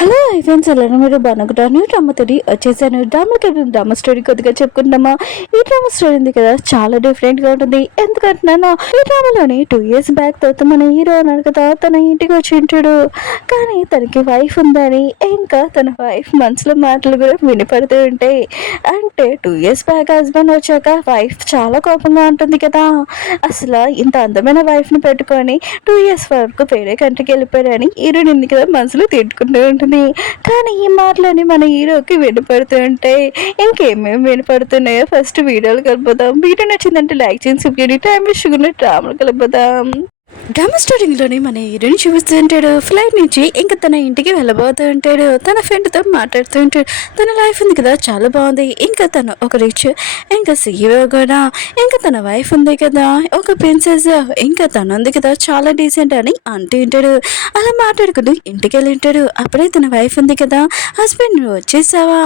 Hello friends, అలానే మీరు బాగున్నాను. డ్రామాతో వచ్చేసాను. డ్రామా స్టోరీ కొద్దిగా చెప్పుకుంటామా. ఈ డ్రామా స్టోరీ ఉంది కదా, చాలా డిఫరెంట్గా ఉంటుంది. ఎందుకంటున్నాను, ఈ డ్రామాలోని 2 years బ్యాక్ తర్వాత మన హీరో అన్నాడు కదా, తన ఇంటికి వచ్చి ఉంటాడు. కానీ తనకి వైఫ్ ఉందని, ఇంకా తన వైఫ్ మనసులో మాటలు కూడా వినపడుతూ ఉంటాయి. అంటే 2 years బ్యాక్ హస్బెండ్ వచ్చాక వైఫ్ చాలా కోపంగా ఉంటుంది కదా. అసలు ఇంత అందమైన వైఫ్ని పెట్టుకొని 2 years వరకు వేరే కంట్రీకి వెళ్ళిపోయాడని హీరో నింది కదా మనసులో తిట్టుకుంటూ ఉంటుంది. కానీ ఈ మాటలని మన హీరోకి వినపడుతూ ఉంటాయి. ఇంకేమేమి వినపడుతున్నాయో ఫస్ట్ వీడియోలు కలుపుదాం. వీడియో నచ్చిందంటే లైక్ చేసి సబ్స్క్రైబ్ టైం వేసుకుని డ్రామాలు కలుపుదాం. డ్రామా స్టార్టింగ్లోనే మన హీరోని చూపిస్తూ ఉంటాడు. ఫ్లైట్ నుంచి ఇంకా తన ఇంటికి వెళ్ళబోతూ ఉంటాడు. తన ఫ్రెండ్తో మాట్లాడుతూ ఉంటాడు. తన లైఫ్ ఉంది కదా చాలా బాగుంది. ఇంకా తను ఒక రిచ్, ఇంకా సీఈఓ కూడా. ఇంకా తన వైఫ్ ఉంది కదా ఒక ప్రిన్సెస్. ఇంకా తను ఉంది కదా చాలా డీసెంట్ అని అంటూ ఉంటాడు. అలా మాట్లాడుకుంటూ ఇంటికి వెళ్ళి ఉంటాడు. అప్పుడే తన వైఫ్ ఉంది కదా, హస్బెండ్ నువ్వు వచ్చేసావా,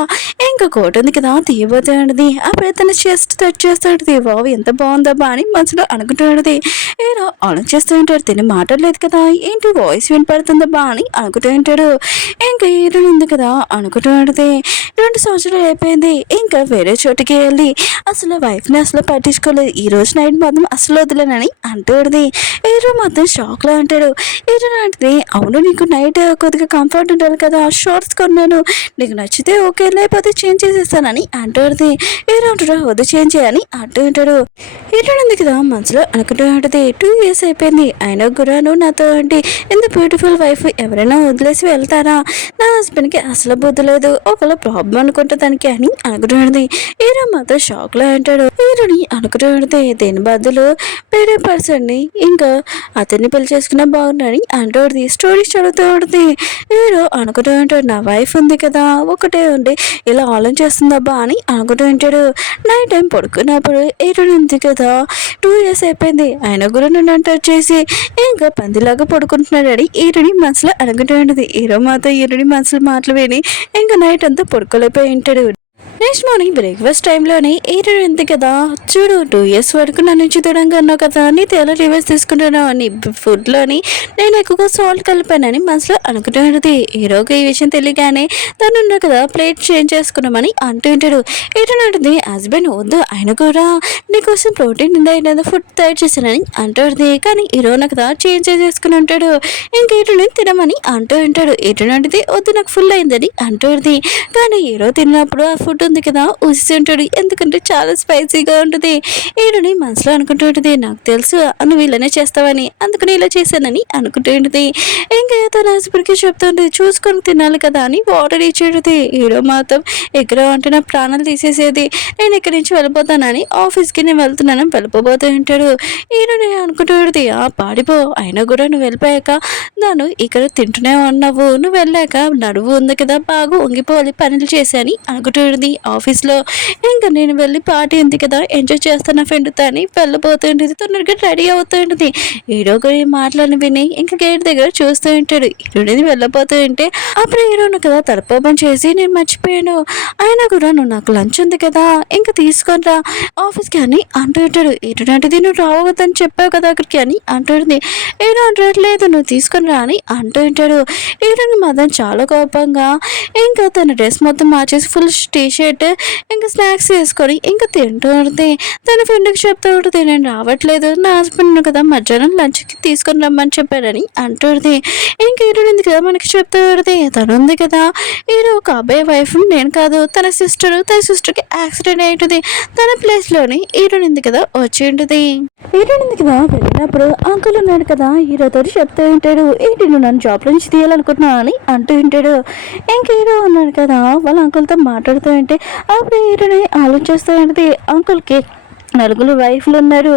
ఇంకా కోట్ ఉంది కదా తీయబోతూ ఉంటుంది. అప్పుడే తన చెస్ట్ టచ్ చేస్తూ ఉంటుంది. వావ్ ఎంత బాగుందబ్బా అని మనసులో అనుకుంటూ ఉంటుంది. ఏదో ఆలోచిస్తూ ఉంటాడు. తిని మాట్లాడలేదు కదా, ఏంటి వాయిస్ వినపడుతుందబ్బా అని అనుకుంటూ ఉంటాడు. ఇంకా హీరో ఉంది కదా అనుకుంటూ ఉంటుంది. 2 సంవత్సరాలు అయిపోయింది. ఇంకా వేరే చోటుకి వెళ్ళి అసలు వైఫ్ని అసలు పట్టించుకోలేదు. ఈ రోజు నైట్ మాత్రం అసలు వదిలేనని అంటుంది. హీరో మాత్రం షాక్లో అంటాడు. హీరో అంటే అవును, నీకు నైట్ కొద్దిగా కంఫర్ట్ ఉండాలి కదా, షార్ట్స్ కొన్నాను, నీకు నచ్చితే ఓకే, లేకపోతే చేంజ్ చేసేస్తానని అంటుంది. హీరో అంటాడు వద్దు చేంజ్ చేయని అంటూ ఉంటాడు. హీరో ఉంది కదా మనసులో అనుకుంటూ ఉంటుంది. 2 years అయిపోయింది, అయినా కూడా నువ్వు నాతో అంటే ఇంత బ్యూటిఫుల్ వైఫ్ ఎవరైనా వదిలేసి వెళ్తారా, నా హస్బెండ్కి అసలు బుద్ధి లేదు, ఒకవేళ ప్రాబ్లం అనుకుంటే దానికి అని అనుకుంటున్నది. హీరో మాత్రం షాక్లో అంటాడు. హీరోని అనుకుంటున్నది దేని బదులు వేరే పర్సన్ని ఇంకా అతన్ని పెళ్లి చేసుకున్నా బాగున్నాడని అంటుంది. స్టోరీ చదువుతూ ఉంటుంది. హీరో అనుకుంటూ ఉంటాడు నా వైఫ్ ఉంది కదా ఒకటే ఉండి ఇలా ఆలోచిస్తుందబ్బా అని అనుకుంటూ ఉంటాడు. నైట్ టైం పడుకున్నప్పుడు హీరో ఉంది కదా 2 years అయిపోయింది, ఆయన కూడా నన్ను అంటారు చేసి ఇంకా పందిలాగా పడుకుంటున్నాడని హీరోని మనసులో అనుకుంటూ ఉంటుంది. హీరో మాత్రం హీరోని మనసులో మాటలు విని ఇంకా నైట్ అంతా పడుకోలేకపోయి ఉంటాడు. నెక్స్ట్ మార్నింగ్ బ్రేక్ఫాస్ట్ టైంలోనే హీరో ఉంది కదా, చూడు 2 years వరకు నా నుంచి దూరంగా ఉన్నావు కదా, నీతో ఎలా రివర్స్ తీసుకుంటున్నావు అని ఫుడ్లోని నేను ఎక్కువగా సాల్ట్ కలిపానని మనసులో అనుకుంటూ ఉంటుంది. హీరోకి ఈ విషయం తెలియగానే తను ఉన్నా కదా ప్లేట్ చేంజ్ చేసుకున్నామని అంటూ ఉంటాడు. హీరో అంటుంది హస్బెండ్ వద్దు, ఆయన కూడా నీకోసం ప్రోటీన్ అయిన ఫుడ్ తయారు చేశానని అంటుంది. కానీ హీరోని కదా చేంజ్ చేసుకుని ఉంటాడు. ఇంక హీరోని తినమని అంటూ ఉంటాడు. హీరో అంటే వద్దు నాకు ఫుల్ అయిందని అంటుంది. కానీ హీరో తిన్నప్పుడు ఆ ఫుడ్ ఉంది కదా ఊసి ఉంటాడు, ఎందుకంటే చాలా స్పైసీగా ఉంటుంది. హీరోని మనసులో అనుకుంటూ ఉంటుంది నాకు తెలుసు నువ్వు ఇలానే చేస్తావని, అందుకని ఇలా చేశానని అనుకుంటూ ఉంటుంది. ఇంకా తన హస్బెండ్కి చెప్తుంటుంది చూసుకొని తినాలి కదా అని వాటర్ ఇచ్చేది. హీరో మాత్రం ఎక్కడ అంటే నా ప్రాణాలు తీసేసేది, నేను ఇక్కడి నుంచి వెళ్ళిపోతానని ఆఫీస్కి నేను వెళ్తున్నానని వెళ్ళిపోతూ ఉంటాడు. హీరోని అనుకుంటూ ఉంటుంది పాడిపో, అయినా కూడా నువ్వు వెళ్ళిపోయాక నన్ను ఇక్కడ తింటూనే ఉన్నావు, నువ్వు వెళ్ళాక నడువు ఉంది కదా బాగా వంగిపోవాలి పనులు చేశాని అనుకుంటూ ఉంటుంది. ఆఫీస్లో ఇంకా నేను వెళ్ళి పార్టీ ఉంది కదా ఎంజాయ్ చేస్తాను ఫ్రెండ్తో అని వెళ్ళిపోతూ ఉంటుంది. తొందరగా రెడీ అవుతూ ఉంటుంది. హీరో కూడా ఈ మాటలను విని ఇంకా గేట్ దగ్గర చూస్తూ ఉంటాడు. హీరోని వెళ్ళిపోతూ ఉంటే అప్పుడు హీరోను కదా తలుపు ఓపెన్ చేసి నేను మర్చిపోయాను, అయినా కూడా నువ్వు నాకు లంచ్ ఉంది కదా ఇంకా తీసుకొని రా ఆఫీస్కి అని అంటూ ఉంటాడు. హీరో అంటే నువ్వు రావద్దని చెప్పావు కదా అక్కడికి అని అంటుంది. హీరో అంటలేదు నువ్వు తీసుకొని రా అని అంటూ ఉంటాడు. హీరోని మాత్రం చాలా కోపంగా ఇంకా తన డ్రెస్ మొత్తం మార్చేసి ఫుల్ టీ షర్ట్ ఇంకా స్నాక్స్ వేసుకొని ఇంకా తింటూ ఉంటుంది. తన ఫ్రెండ్కి చెప్తూ ఉంటుంది నేను రావట్లేదు, నా హస్బెండ్ కదా మధ్యాహ్నం లంచ్కి తీసుకొని రమ్మని చెప్పారని అంటుంది. ఇంకా హీరో ఉంది కదా మనకి చెప్తూ ఉంటుంది తను ఉంది కదా హీరో ఒక అబ్బాయి వైఫ్ నేను కాదు తన సిస్టర్కి యాక్సిడెంట్ అవుతుంది, తన ప్లేస్లోని హీరో ఉంది కదా వచ్చి ఉంటుంది. హీరో ఉంది కదా వెళ్ళినప్పుడు అంకుల్ ఉన్నాడు కదా హీరోతో చెప్తూ ఉంటాడు ఏంటి నువ్వు నన్ను జాబ్ నుంచి తీయాలనుకుంటున్నావు అని అంటూ ఉంటాడు. ఇంక హీరో ఉన్నాడు కదా వాళ్ళ అంకుల్తో మాట్లాడుతూ ఉంటే అప్పుడు హీరోని ఆలోచిస్తూ ఉంటుంది అంకుల్కి 4 వైఫ్లు ఉన్నారు.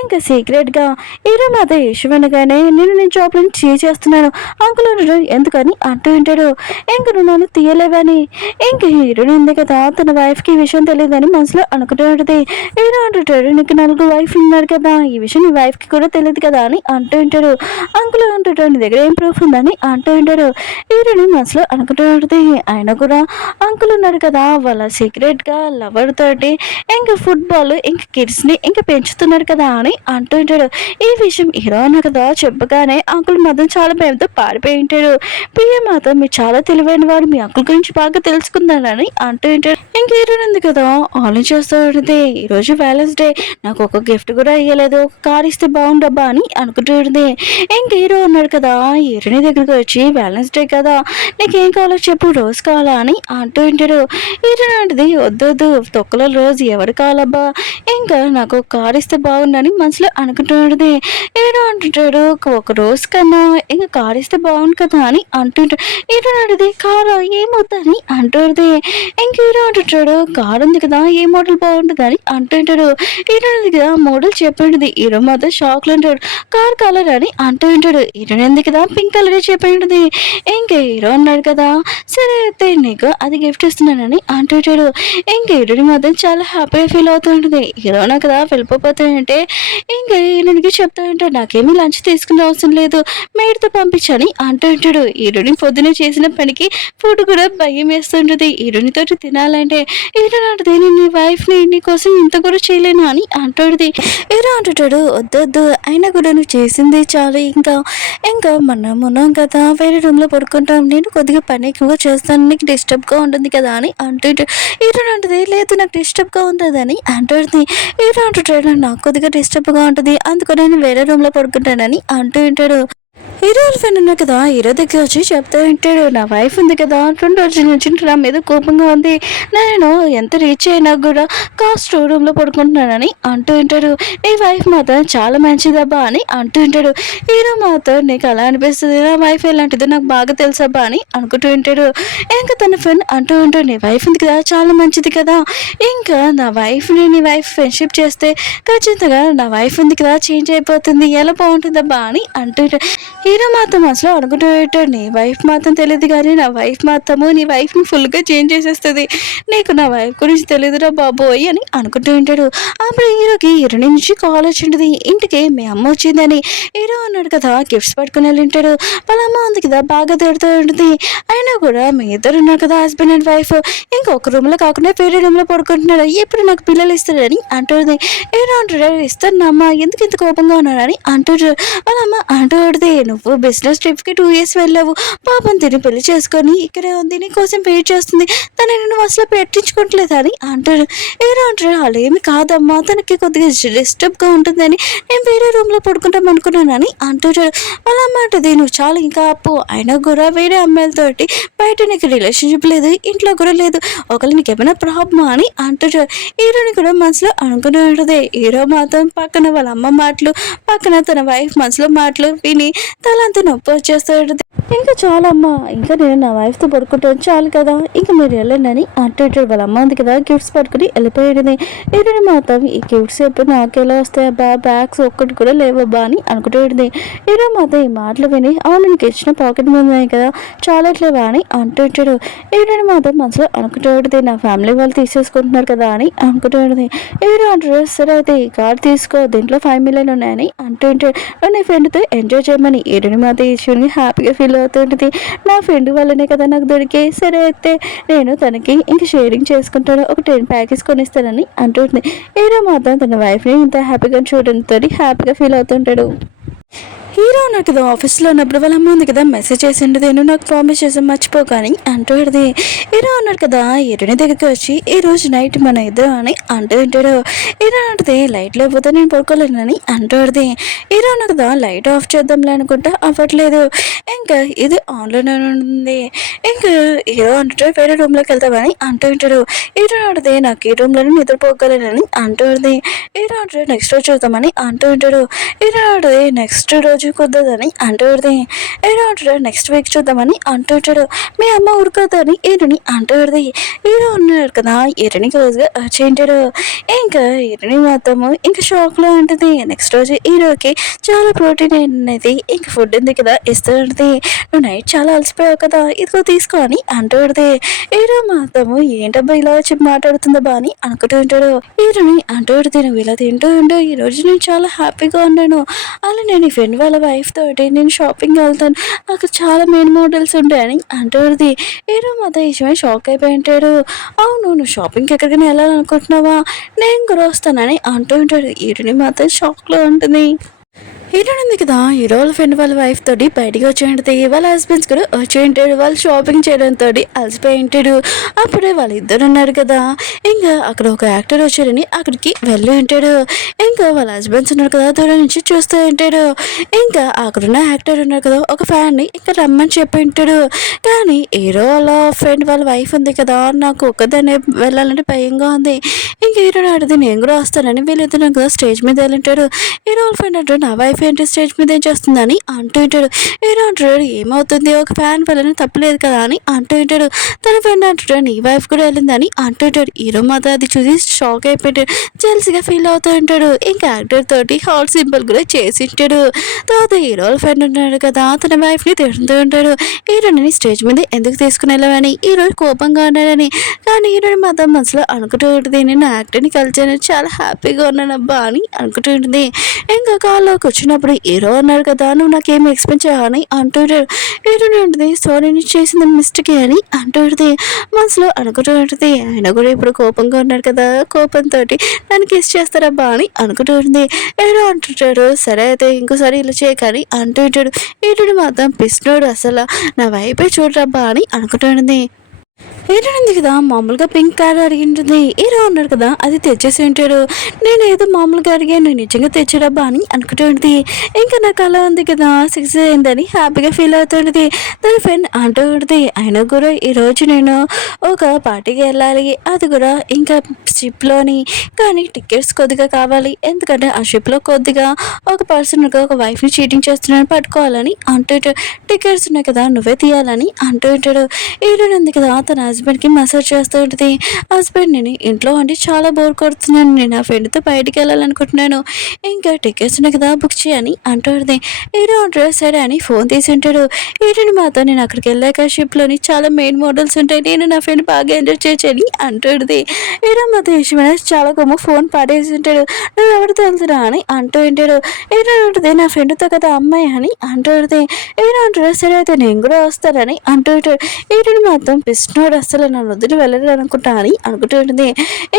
ఇంకా సీక్రెట్గా హీరో మాతో ఇష్యూ అనగానే నేను జాబ్ నుంచి చేస్తున్నాను అంకుల్ ఎందుకని అంటూ ఉంటాడు. ఇంక నువ్వు నన్ను తీయలేవని ఇంక హీరోని ఉంది కదా తన వైఫ్కి ఈ విషయం తెలియదని మనసులో అనుకుంటూ ఉంటుంది. హీరో అంటుంటాడు నీకు 4 వైఫ్లు ఉన్నారు కదా ఈ విషయం నీ వైఫ్కి కూడా తెలియదు కదా అని అంటూ ఉంటాడు. అంకుల్ అంటుంటాడు నీ దగ్గర ఏం ప్రూఫ్ ఉందని అంటూ ఉంటాడు. హీరోని మనసులో అనుకుంటూ ఉంటుంది. ఆయన కూడా అంకుల్ ఉన్నాడు కదా వాళ్ళ సీక్రెట్గా లవర్ తోటి ఇంకా ఫుట్బాల్ ఇంక కిడ్స్ని ఇంకా పెంచుతున్నారు కదా అని అంటూ ఉంటాడు. ఈ విషయం హీరో అన్న కదా చెప్పగానే అంకుల్ మాత్రం చాలా భయంతో పారిపోయి ఉంటాడు. ప్రియ మాత్రం మీరు చాలా తెలివైన వాడు, మీ అంకుల్ గురించి బాగా తెలుసుకుందానని అంటూ ఉంటాడు. ఇంక హీరో ఉంది కదా ఆలోచిస్తూ ఉంటుంది. ఈరోజు వ్యాలెన్స్ డే, నాకు ఒక గిఫ్ట్ కూడా ఇవ్వలేదు, ఒక కార్ ఇస్తే బాగుండబ్బా అని అనుకుంటూ ఉంటుంది. ఇంక హీరో ఉన్నాడు కదా హీరోని దగ్గరికి వచ్చి వ్యాలెన్స్ డే కదా నీకేం కావాలో చెప్పు, రోజు కావాలా అని అంటూ ఉంటాడు. హీరో అంటది వద్దు వద్దు, తొక్కలో రోజు ఎవరు కావాలబ్బా, ఇంకా నాకు ఒక కార్ ఇస్తే బాగుందని మనసులో అనుకుంటూ ఉంటుంది. హీరో అంటుంటాడు ఒక రోజు కన్నా ఇంకా కార్ ఇస్తే బాగుంది కదా అని అంటుంటాడు. హీరో అంటది కారు ఏమవుతుందని అంటుంది. ఇంక హీరో అంటుంటాడు కార్ ఉంది కదా ఏ మోడల్ బాగుంటుంది అని అంటుంటాడు. హీరో ఉంది కదా మోడల్ చెప్పింది. హీరో మాత్రం షాక్ లో ఉంటాడు. కార్ కలర్ అని అంటూ ఉంటాడు. హీరో ఉంది కదా పింక్ కలర్ చెప్పింది. ఇంకా హీరో అన్నాడు కదా సరే అయితే నీకు అది గిఫ్ట్ ఇస్తున్నానని అంటుంటాడు. ఇంకా హీరోని మాత్రం చాలా హ్యాపీగా ఫీల్ అవుతూ ఉంటుంది. హీరో నా కదా వెళ్ళిపోతుంటే ఇంకా హీరోనికి చెప్తూ ఉంటాడు నాకేమీ లంచ్ తీసుకునే అవసరం లేదు, మేడితో పంపించని అంటూ ఉంటాడు. హీరోని పొద్దునే చేసిన పనికి ఫుడ్ కూడా భయం వేస్తుంటుంది. హీరోనితో తినాలంటే హీరో అంటది నేను నీ వైఫ్ని నీకోసం ఇంత కూడా చేయలేను అని అంటాడుది. హీరో అంటుంటాడు వద్దొద్దు, అయినా కూడా నువ్వు చేసింది చాలు, ఇంకా ఇంకా మనం కదా వేరే రూమ్లో పడుకుంటాం, నేను కొద్దిగా పని ఎక్కువగా చేస్తాను, నీకు డిస్టర్బ్గా ఉంటుంది కదా అని అంటుంటాడు. హీరో అంటది లేదు నాకు డిస్టర్బ్గా ఉంటుందని అంటుంది. హీరో అంటుంటాడు నాకు కొద్దిగా డిస్టర్బ్గా ఉంటుంది, అందుకని నేను వేరే రూమ్లో పడుకుంటానని అంటూ ఉంటాడు. హీరో ఫ్రెండ్ ఉన్నా కదా హీరో దగ్గర వచ్చి చెప్తూ ఉంటాడు నా వైఫ్ ఉంది కదా 2 రోజుల నుంచి నా మీద కోపంగా ఉంది, నేను ఎంత రీచ్ అయినా కూడా కాస్ట్ రూమ్లో పడుకుంటున్నానని అంటూ ఉంటాడు. నీ వైఫ్ మాత్రం చాలా మంచిదబ్బా అని అంటూ ఉంటాడు. హీరో మాత్రం నీకు అలా అనిపిస్తుంది, నా వైఫ్ ఎలాంటిదో నాకు బాగా తెలుసబ్బా అని అనుకుంటూ ఉంటాడు. ఇంకా తన ఫ్రెండ్ అంటూ ఉంటాడు నీ వైఫ్ ఉంది కదా చాలా మంచిది కదా, ఇంకా నా వైఫ్ని నీ వైఫ్ ఫ్రెండ్షిప్ చేస్తే ఖచ్చితంగా నా వైఫ్ ఉంది కదా చేంజ్ అయిపోతుంది, ఎలా బాగుంటుందబ్బా అని అంటూ హీరో మాత్రం అసలు అనుకుంటూ ఉంటాడు నీ వైఫ్ మాత్రం తెలియదు కానీ నా వైఫ్ మాత్రము నీ వైఫ్ని ఫుల్గా చేంజ్ చేసేస్తుంది, నీకు నా వైఫ్ గురించి తెలియదురా బాబోయ్ అని అనుకుంటూ ఉంటాడు. అప్పుడు హీరో నుంచి కాల్ వచ్చింటుంది ఇంటికి మీ అమ్మ వచ్చిందని. హీరో అన్నాడు కదా గిఫ్ట్స్ పట్టుకుని వెళ్ళి ఉంటాడు. వాళ్ళ అమ్మ ఉంది కదా బాగా తిడుతూ ఉంటుంది. అయినా కూడా మీ ఇద్దరు ఉన్నారు కదా హస్బెండ్ అండ్ వైఫ్, ఇంకొక రూమ్లో కాకుండా వేరే రూమ్లో పడుకుంటున్నాడు, ఎప్పుడు నాకు పిల్లలు ఇస్తాడని అంటుంది. హీరో అంటాడు ఇస్తాను అమ్మ ఎందుకు ఇంత కోపంగా ఉన్నాడని అంటాడు. వాళ్ళ అమ్మ అంటుంది నువ్వు బిజినెస్ ట్రిప్కి 2 years వెళ్ళావు, పాపం తిని పెళ్లి చేసుకొని ఇక్కడే ఉంది, నీకోసం వెయిట్ చేస్తుంది, తనని నువ్వు అసలు పెట్టించుకోవట్లేదు అని అంటాడు. హీరో అంటాడు అలా ఏమి కాదమ్మా, తనకి కొద్దిగా డిస్టర్బ్గా ఉంటుందని నేను వేరే రూమ్లో పడుకుంటాం అనుకున్నానని అంటాడు. అలా అంటది నువ్వు చాలా ఇంకా అప్పు, అయినా కూడా వేరే అమ్మాయిలతోటి బయట నీకు రిలేషన్షిప్ లేదు, ఇంట్లో కూడా లేదు, ఒకళ్ళు నీకు ఏమైనా ప్రాబ్లమా అని అంటాడు. హీరోని కూడా మనసులో అనుకుని ఉంటుంది. హీరో మాత్రం పక్కన వాళ్ళ అమ్మ మాటలు పక్కన తన వైఫ్ మనసులో మాటలు విని తలంతా నొప్పి వచ్చేస్తాడు. ఇంకా చాలమ్మా, ఇంకా నేను నా వైఫ్తో పడుకుంటాను చాలు కదా, ఇంకా మీరు వెళ్ళండి అని అంటుంటాడు. వాళ్ళ అమ్మ ఉంది కదా గిఫ్ట్స్ పట్టుకుని వెళ్ళిపోయాడు. హీరోని మాత్రం ఈ గిఫ్ట్స్ ఎప్పుడు నాకెలా వస్తాయబ్బా, బ్యాగ్స్ ఒక్కటి కూడా లేవబ్బా అని అనుకుంటుంది. హీరో మాత్రం ఈ మాటలు విని అవును నీకు ఇచ్చిన పాకెట్ మనీ ఉన్నాయి కదా చాలట్లేవా అని అంటుంటాడు. హీరోని మాత్రం మనసులో అనుకుంటుంది నా ఫ్యామిలీ వాళ్ళు తీసేసుకుంటున్నారు కదా అని అనుకుంటుంది. హీరో అంటారు సరే అయితే ఈ కార్డ్ తీసుకో, దీంట్లో 5 million ఉన్నాయని అంటుంటాడు. నీ ఫ్రెండ్తో ఎంజాయ్ చేయమని. హీరోని మాత్రం ఈ విషయాన్ని హ్యాపీగా ఫీల్ అవుతుంటుంది. నా ఫ్రెండ్ వల్లనే కదా నాకు దొరికే, సరే అయితే నేను తనకి ఇంక షేరింగ్ చేసుకుంటాను, ఒక 10 ప్యాకెట్స్ కొనిస్తానని అంటుంది. హీరో మాత్రం తన వైఫ్ని ఇంత హ్యాపీగా చూడడంతో హ్యాపీగా ఫీల్ అవుతుంటాడు. హీరో నాకు కదా ఆఫీస్లో ఉన్నప్పుడు వాళ్ళ అమ్మ ఉంది కదా మెసేజ్ చేసిండు నేను నాకు ప్రామిస్ చేసాను మర్చిపోకాని అంటాడు. హీరో అన్నాడు కదా హీరోని దగ్గరికి వచ్చి ఈ రోజు నైట్ మన ఇద్దరు అని అంటూ ఉంటాడు. హీరో అంటది లైట్ లేకపోతే నేను పడుకోలేనని అంటాడు. హీరో అన్న కదా లైట్ ఆఫ్ చేద్దాంలే అనుకుంటా అవ్వట్లేదు, ఇంకా ఇది ఆన్లోనే ఉంది, ఇంకా హీరో అంటే వేరే రూమ్లోకి వెళ్తామని అంటూ ఉంటాడు. హీరో అంటది నాకు ఈ రూమ్లోనే నిద్రపోగలనని అంటుంది. హీరో అంటే నెక్స్ట్ రోజు చూద్దామని అంటూ ఉంటాడు. హీరో అంటది నెక్స్ట్ రోజు కుదరదని అంటుంది. హీరో అంటాడు నెక్స్ట్ వీక్ చూద్దామని అంటుంటాడు. మీ అమ్మ ఊరుకోదని హీరోని అంటుంది. హీరో ఉన్నాడు కదా హీరోని క్లోజ్గా చేయింటాడు. ఇంకా హీరోని మాత్రము ఇంకా షాక్లో ఉంటుంది. నెక్స్ట్ రోజు హీరోకి చాలా ప్రోటీన్ అనేది ఇంకా ఫుడ్ ఉంది కదా ఇస్తూ ఉంటుంది. నువ్వు నైట్ చాలా అలసిపోయావు కదా ఇదిగో తీసుకో అని అంటుంది. హీరో మాత్రము ఏంటబ్బా ఇలా వచ్చి మాట్లాడుతుందా బా అని అనుకుంటూ ఉంటాడు. హీరోని అంటుంది నువ్వు ఇలా తింటూ ఉండు, ఈ రోజు నేను చాలా హ్యాపీగా ఉన్నాను, అలా నేను ఈ ఫ్రెండ్ వాళ్ళ వైఫ్ తోటి నేను షాపింగ్ వెళ్తాను, అక్కడ చాలా మెయిన్ మోడల్స్ ఉంటాయని అంటుంది. హీరో మాత్రం ఈ విషయమై షాక్ అయిపోయి ఉంటాడు. అవును, నువ్వు షాపింగ్కి ఎక్కడికైనా వెళ్ళాలనుకుంటున్నావా, నేను కూడా వస్తానని అంటూ ఉంటాడు. హీరోని మాత్రం షాక్లో ఉంటుంది. హీరోయిన్ ఉంది కదా, హీరో వాళ్ళ ఫ్రెండ్ వాళ్ళ వైఫ్ తోటి బయటికి వచ్చి ఉంటుంది. వాళ్ళ హస్బెండ్స్ కూడా వచ్చి ఉంటాడు. వాళ్ళు షాపింగ్ చేయడంతో అలసిపోయి ఉంటాడు. అప్పుడే వాళ్ళిద్దరు ఉన్నారు కదా, ఇంకా అక్కడ ఒక యాక్టర్ వచ్చాడని అక్కడికి వెళ్ళి ఉంటాడు. ఇంకా వాళ్ళ హస్బెండ్స్ ఉన్నారు కదా, దూరం నుంచి చూస్తూ ఉంటాడు. ఇంకా అక్కడున్న యాక్టర్ ఉన్నారు కదా, ఒక ఫ్యాన్ని ఇంకా రమ్మని చెప్పి ఉంటాడు. కానీ హీరో వాళ్ళ ఫ్రెండ్ వాళ్ళ వైఫ్ ఉంది కదా, నాకు ఒక్కదాన్ని వెళ్ళాలంటే భయంగా ఉంది. ఇంక హీరోని అడిగితే నేను కూడా వస్తానని వీళ్ళిద్దరు కదా స్టేజ్ మీద వెళ్ళింటాడు. హీరో వాళ్ళ ఫ్రెండ్ అంటాడు, నా వైఫ్ ఏంటి స్టేజ్ మీద ఏం చేస్తుందని అంటూ ఉంటాడు. హీరో అంటాడు, ఏమవుతుంది, ఒక ఫ్యాన్ వెళ్ళని తప్పలేదు కదా అని అంటూ ఉంటాడు. తన ఫ్రెండ్ అంటాడు, నీ వైఫ్ కూడా వెళ్ళిందని అంటూ ఉంటాడు. హీరో మాత్రం అది చూసి షాక్ అయిపోయాడు. జెల్సీగా ఫీల్ అవుతూ ఉంటాడు. ఇంకా యాక్టర్ తోటి హార్ట్ సింబల్ కూడా చేసి ఉంటాడు. తర్వాత హీరో వాళ్ళ ఫ్రెండ్ ఉంటాడు కదా, తన వైఫ్ని తిడుతూ ఉంటాడు. హీరోని స్టేజ్ మీద ఎందుకు తీసుకుని వెళ్ళావని, హీరో కోపంగా ఉన్నాడని. కానీ హీరోని మాత్రం మనసులో అనుకుంటూ ఉంటుంది, నేను యాక్టర్ని కలిసాను, చాలా హ్యాపీగా ఉన్నాను అబ్బా అని అనుకుంటూ ఉంటుంది. ఇంకా కాల్లోకి వచ్చినప్పుడు హీరో అన్నాడు కదా, నువ్వు నాకేమి ఎక్స్పెక్ట్ చేయాలని అంటుంటాడు. హీరోని ఉంటుంది, సారీ నేను చేసింది మిస్టేక్ అని అంటుంటుంది. మనసులో అనుకుంటూ ఉంటుంది, ఆయన కూడా ఇప్పుడు కోపంగా ఉన్నాడు కదా, కోపంతో నన్ను కిస్ చేస్తారబ్బా అని అనుకుంటూ ఉంటుంది. హీరో అంటుంటాడు, సరే అయితే ఇంకోసారి ఇలా చేయకని అంటుంటాడు. హీరోని మాత్రం పిసినోడు, అసలు నా వైపే చూడరబ్బా అని అనుకుంటుంది. హీరో ఉంది కదా, మామూలుగా పింక్ కార్ అడిగింటుంది. హీరో ఉన్నాడు కదా, అది తెచ్చేసి ఉంటాడు. నేను ఏదో మామూలుగా అడిగాను, నిజంగా తెచ్చాడబ్బా అని అనుకుంటుంది. ఇంకా నాకు అలా ఉంది కదా, సక్సెస్ అయిందని హ్యాపీగా ఫీల్ అవుతుంది. తన ఫ్రెండ్ అంటూ ఉంటుంది, అయినా కూడా ఈరోజు నేను ఒక పార్టీకి వెళ్ళాలి, అది కూడా ఇంకా షిప్లోని, కానీ టికెట్స్ కొద్దిగా కావాలి, ఎందుకంటే ఆ షిప్లో కొద్దిగా ఒక పర్సన్ ఒక వైఫ్ని చీటింగ్ చేస్తున్నాను పట్టుకోవాలని అంటూ టికెట్స్ ఉన్నాయి కదా, నువ్వే తీయాలని అంటూ ఉంటాడు. హీరో ఉంది కదా, తన హస్బెండ్కి మసాజ్ చేస్తూ ఉంటుంది. హస్బెండ్, నేను ఇంట్లో అంటే చాలా బోర్ కొడుతున్నాను, నేను నా ఫ్రెండ్తో బయటికి వెళ్ళాలనుకుంటున్నాను, ఇంకా టికెట్స్ ఉన్నాయి కదా బుక్ చేయని అంటుంది. హీరో అంటాడు, సరే అని ఫోన్ తీసి ఉంటాడు. హీరోని మాత్రం, నేను అక్కడికి వెళ్ళాక షిప్లోని చాలా మెయిన్ మోడల్స్ ఉంటాయి, నేను నా ఫ్రెండ్ బాగా ఎంజాయ్ చేయని అంటుంది. హీరో మాత్రం ఇష్టమైన చాలా కొమ్మ ఫోన్ పాడేసి ఉంటాడు. నువ్వు ఎవరితో వెళ్తున్నా అని అంటూ ఉంటాడు. హీరో ఉంటుంది, నా ఫ్రెండ్తో కదా అమ్మాయి అని అంటుంది. హీరో అంటాడు, సరే అయితే నేను కూడా వస్తానని అంటూ ఉంటాడు. హీరోని మాత్రం పిస్తున్నాడు, అసలు నన్ను వదిలి వెళ్ళాలి అనుకుంటా అని అనుకుంటూ ఉంటుంది.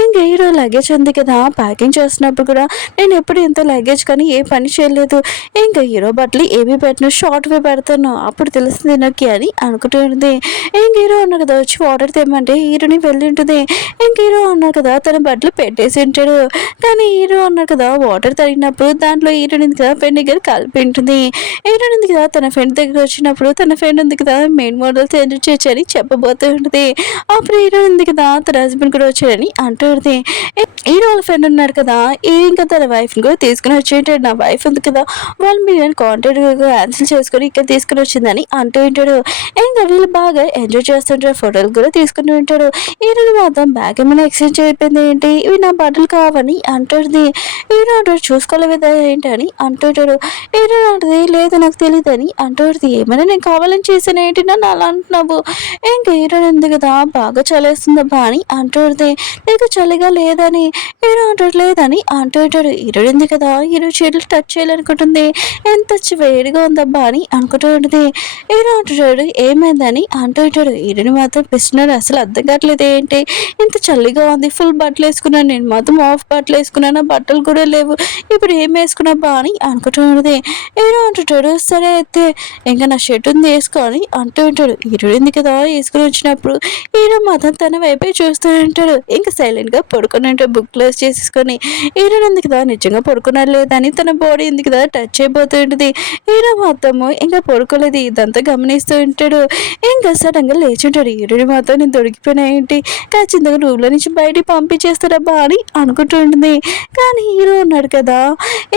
ఇంకా హీరో లగేజ్ ఉంది కదా, ప్యాకింగ్ చేస్తున్నప్పుడు కూడా నేను ఎప్పుడు ఇంత లగేజ్ కానీ ఏ పని చేయలేదు, ఇంకా హీరో బట్టలు ఏమి పెట్టను, షార్ట్వే పెడతాను, అప్పుడు తెలుస్తుంది నాకు అని అనుకుంటూ ఉంటుంది. ఇంక హీరో అన్నారు కదా, వచ్చి వాటర్ తెమ్మంటే హీరోని వెళ్ళి ఉంటుంది. ఇంక హీరో అన్నారు కదా, తన బట్టలు పెట్టేసి ఉంటాడు. కానీ హీరో అన్నారు కదా, వాటర్ తగినప్పుడు దాంట్లో హీరోని కదా వెనిగర్ కలిపి ఉంటుంది. హీరోని ఉంది కదా, తన ఫ్రెండ్ దగ్గర వచ్చినప్పుడు తన ఫ్రెండ్ ఉంది కదా మెయిన్ మోడల్స్ ఎంజాయ్ చేయొచ్చని చెప్పబోతూ ఉంటుంది. అప్పుడు హీరో ఉంది కదా, తన హస్బెండ్ కూడా వచ్చాడని అంటుంది. హీరో వాళ్ళ ఫ్రెండ్ ఉన్నారు కదా, ఇంకా తన వైఫ్ని కూడా తీసుకుని వచ్చేటాడు. నా వైఫ్ ఉంది కదా, వాళ్ళు మీరు కాంటాక్ట్ క్యాన్సిల్ చేసుకొని ఇక్కడ తీసుకుని వచ్చిందని అంటూ ఉంటాడు. ఇంకా వీళ్ళు బాగా ఎంజాయ్ చేస్తుంటారు, ఫోటోలు కూడా తీసుకుని ఉంటాడు. హీరోని మాత్రం బ్యాగ్ ఏమైనా ఎక్స్చేంజ్ అయిపోయింది ఏంటి, ఇవి నా బట్టలు కావని అంటుంది. హీరో అంటాడు, చూసుకోలేదా ఏంటి అని అంటుంటాడు. హీరో అంటుంది, లేదు నాకు తెలియదని అంటుంది. ఏమైనా నేను కావాలని చేశాను ఏంటి, నన్ను అలా అంటున్నావు. ఇంకా హీరో ఉంది కదా, బాగా చలేస్తుందబ్బా అని అంటుంది. నీకు చలిగా లేదని హీరో అంటాడు, లేదని అంటుంటాడు. హీరో ఉంది కదా, హీరో చేతులు టచ్ చేయాలనుకుంటుంది. ఎంత వేడిగా ఉందబ్బా అని అనుకుంటూ ఉంటుంది. హీరో అంటుంటాడు, ఏమైందని అంటుంటాడు. హీరోని మాత్రం పిస్తున్నాడు, అసలు అర్థం కావట్లేదు ఏంటి ఇంత చలిగా ఉంది, ఫుల్ బట్టలు వేసుకున్నాను, నేను మాత్రం ఆఫ్ బట్టలు వేసుకున్నాను, బట్టలు కూడా లేవు, ఇప్పుడు ఏం వేసుకున్నాబ్బా అని అనుకుంటూ ఉంటుంది. హీరో అంటుంటాడు, సరే అయితే ఇంకా నా షర్ట్ ఉంది వేసుకొని అంటూ ఉంటాడు. హీరో ఉంది కదా, వేసుకుని వచ్చినప్పుడు హీరో మాత్రం తన వైపే చూస్తూ ఉంటాడు. ఇంకా సైలెంట్గా పడుకుని ఉంటాడు, బుక్ క్లోజ్ చేసేసుకొని. హీరో ఉంది కదా, నిజంగా పడుకున్నాడు లేదని తన బాడీ ఉంది కదా టచ్ అయిపోతూ ఉంటుంది. హీరో మొత్తము ఇంకా పడుకోలేదు, ఇదంతా గమనిస్తూ ఉంటాడు. ఇంకా సడన్గా లేచి ఉంటాడు. హీరోని మాత్రం నేను దొరికిపోయినా ఏంటి, ఖచ్చితంగా రూమ్లో నుంచి బయటికి పంపించేస్తారబ్బా అని అనుకుంటూ ఉంటుంది. కానీ హీరో ఉన్నాడు కదా,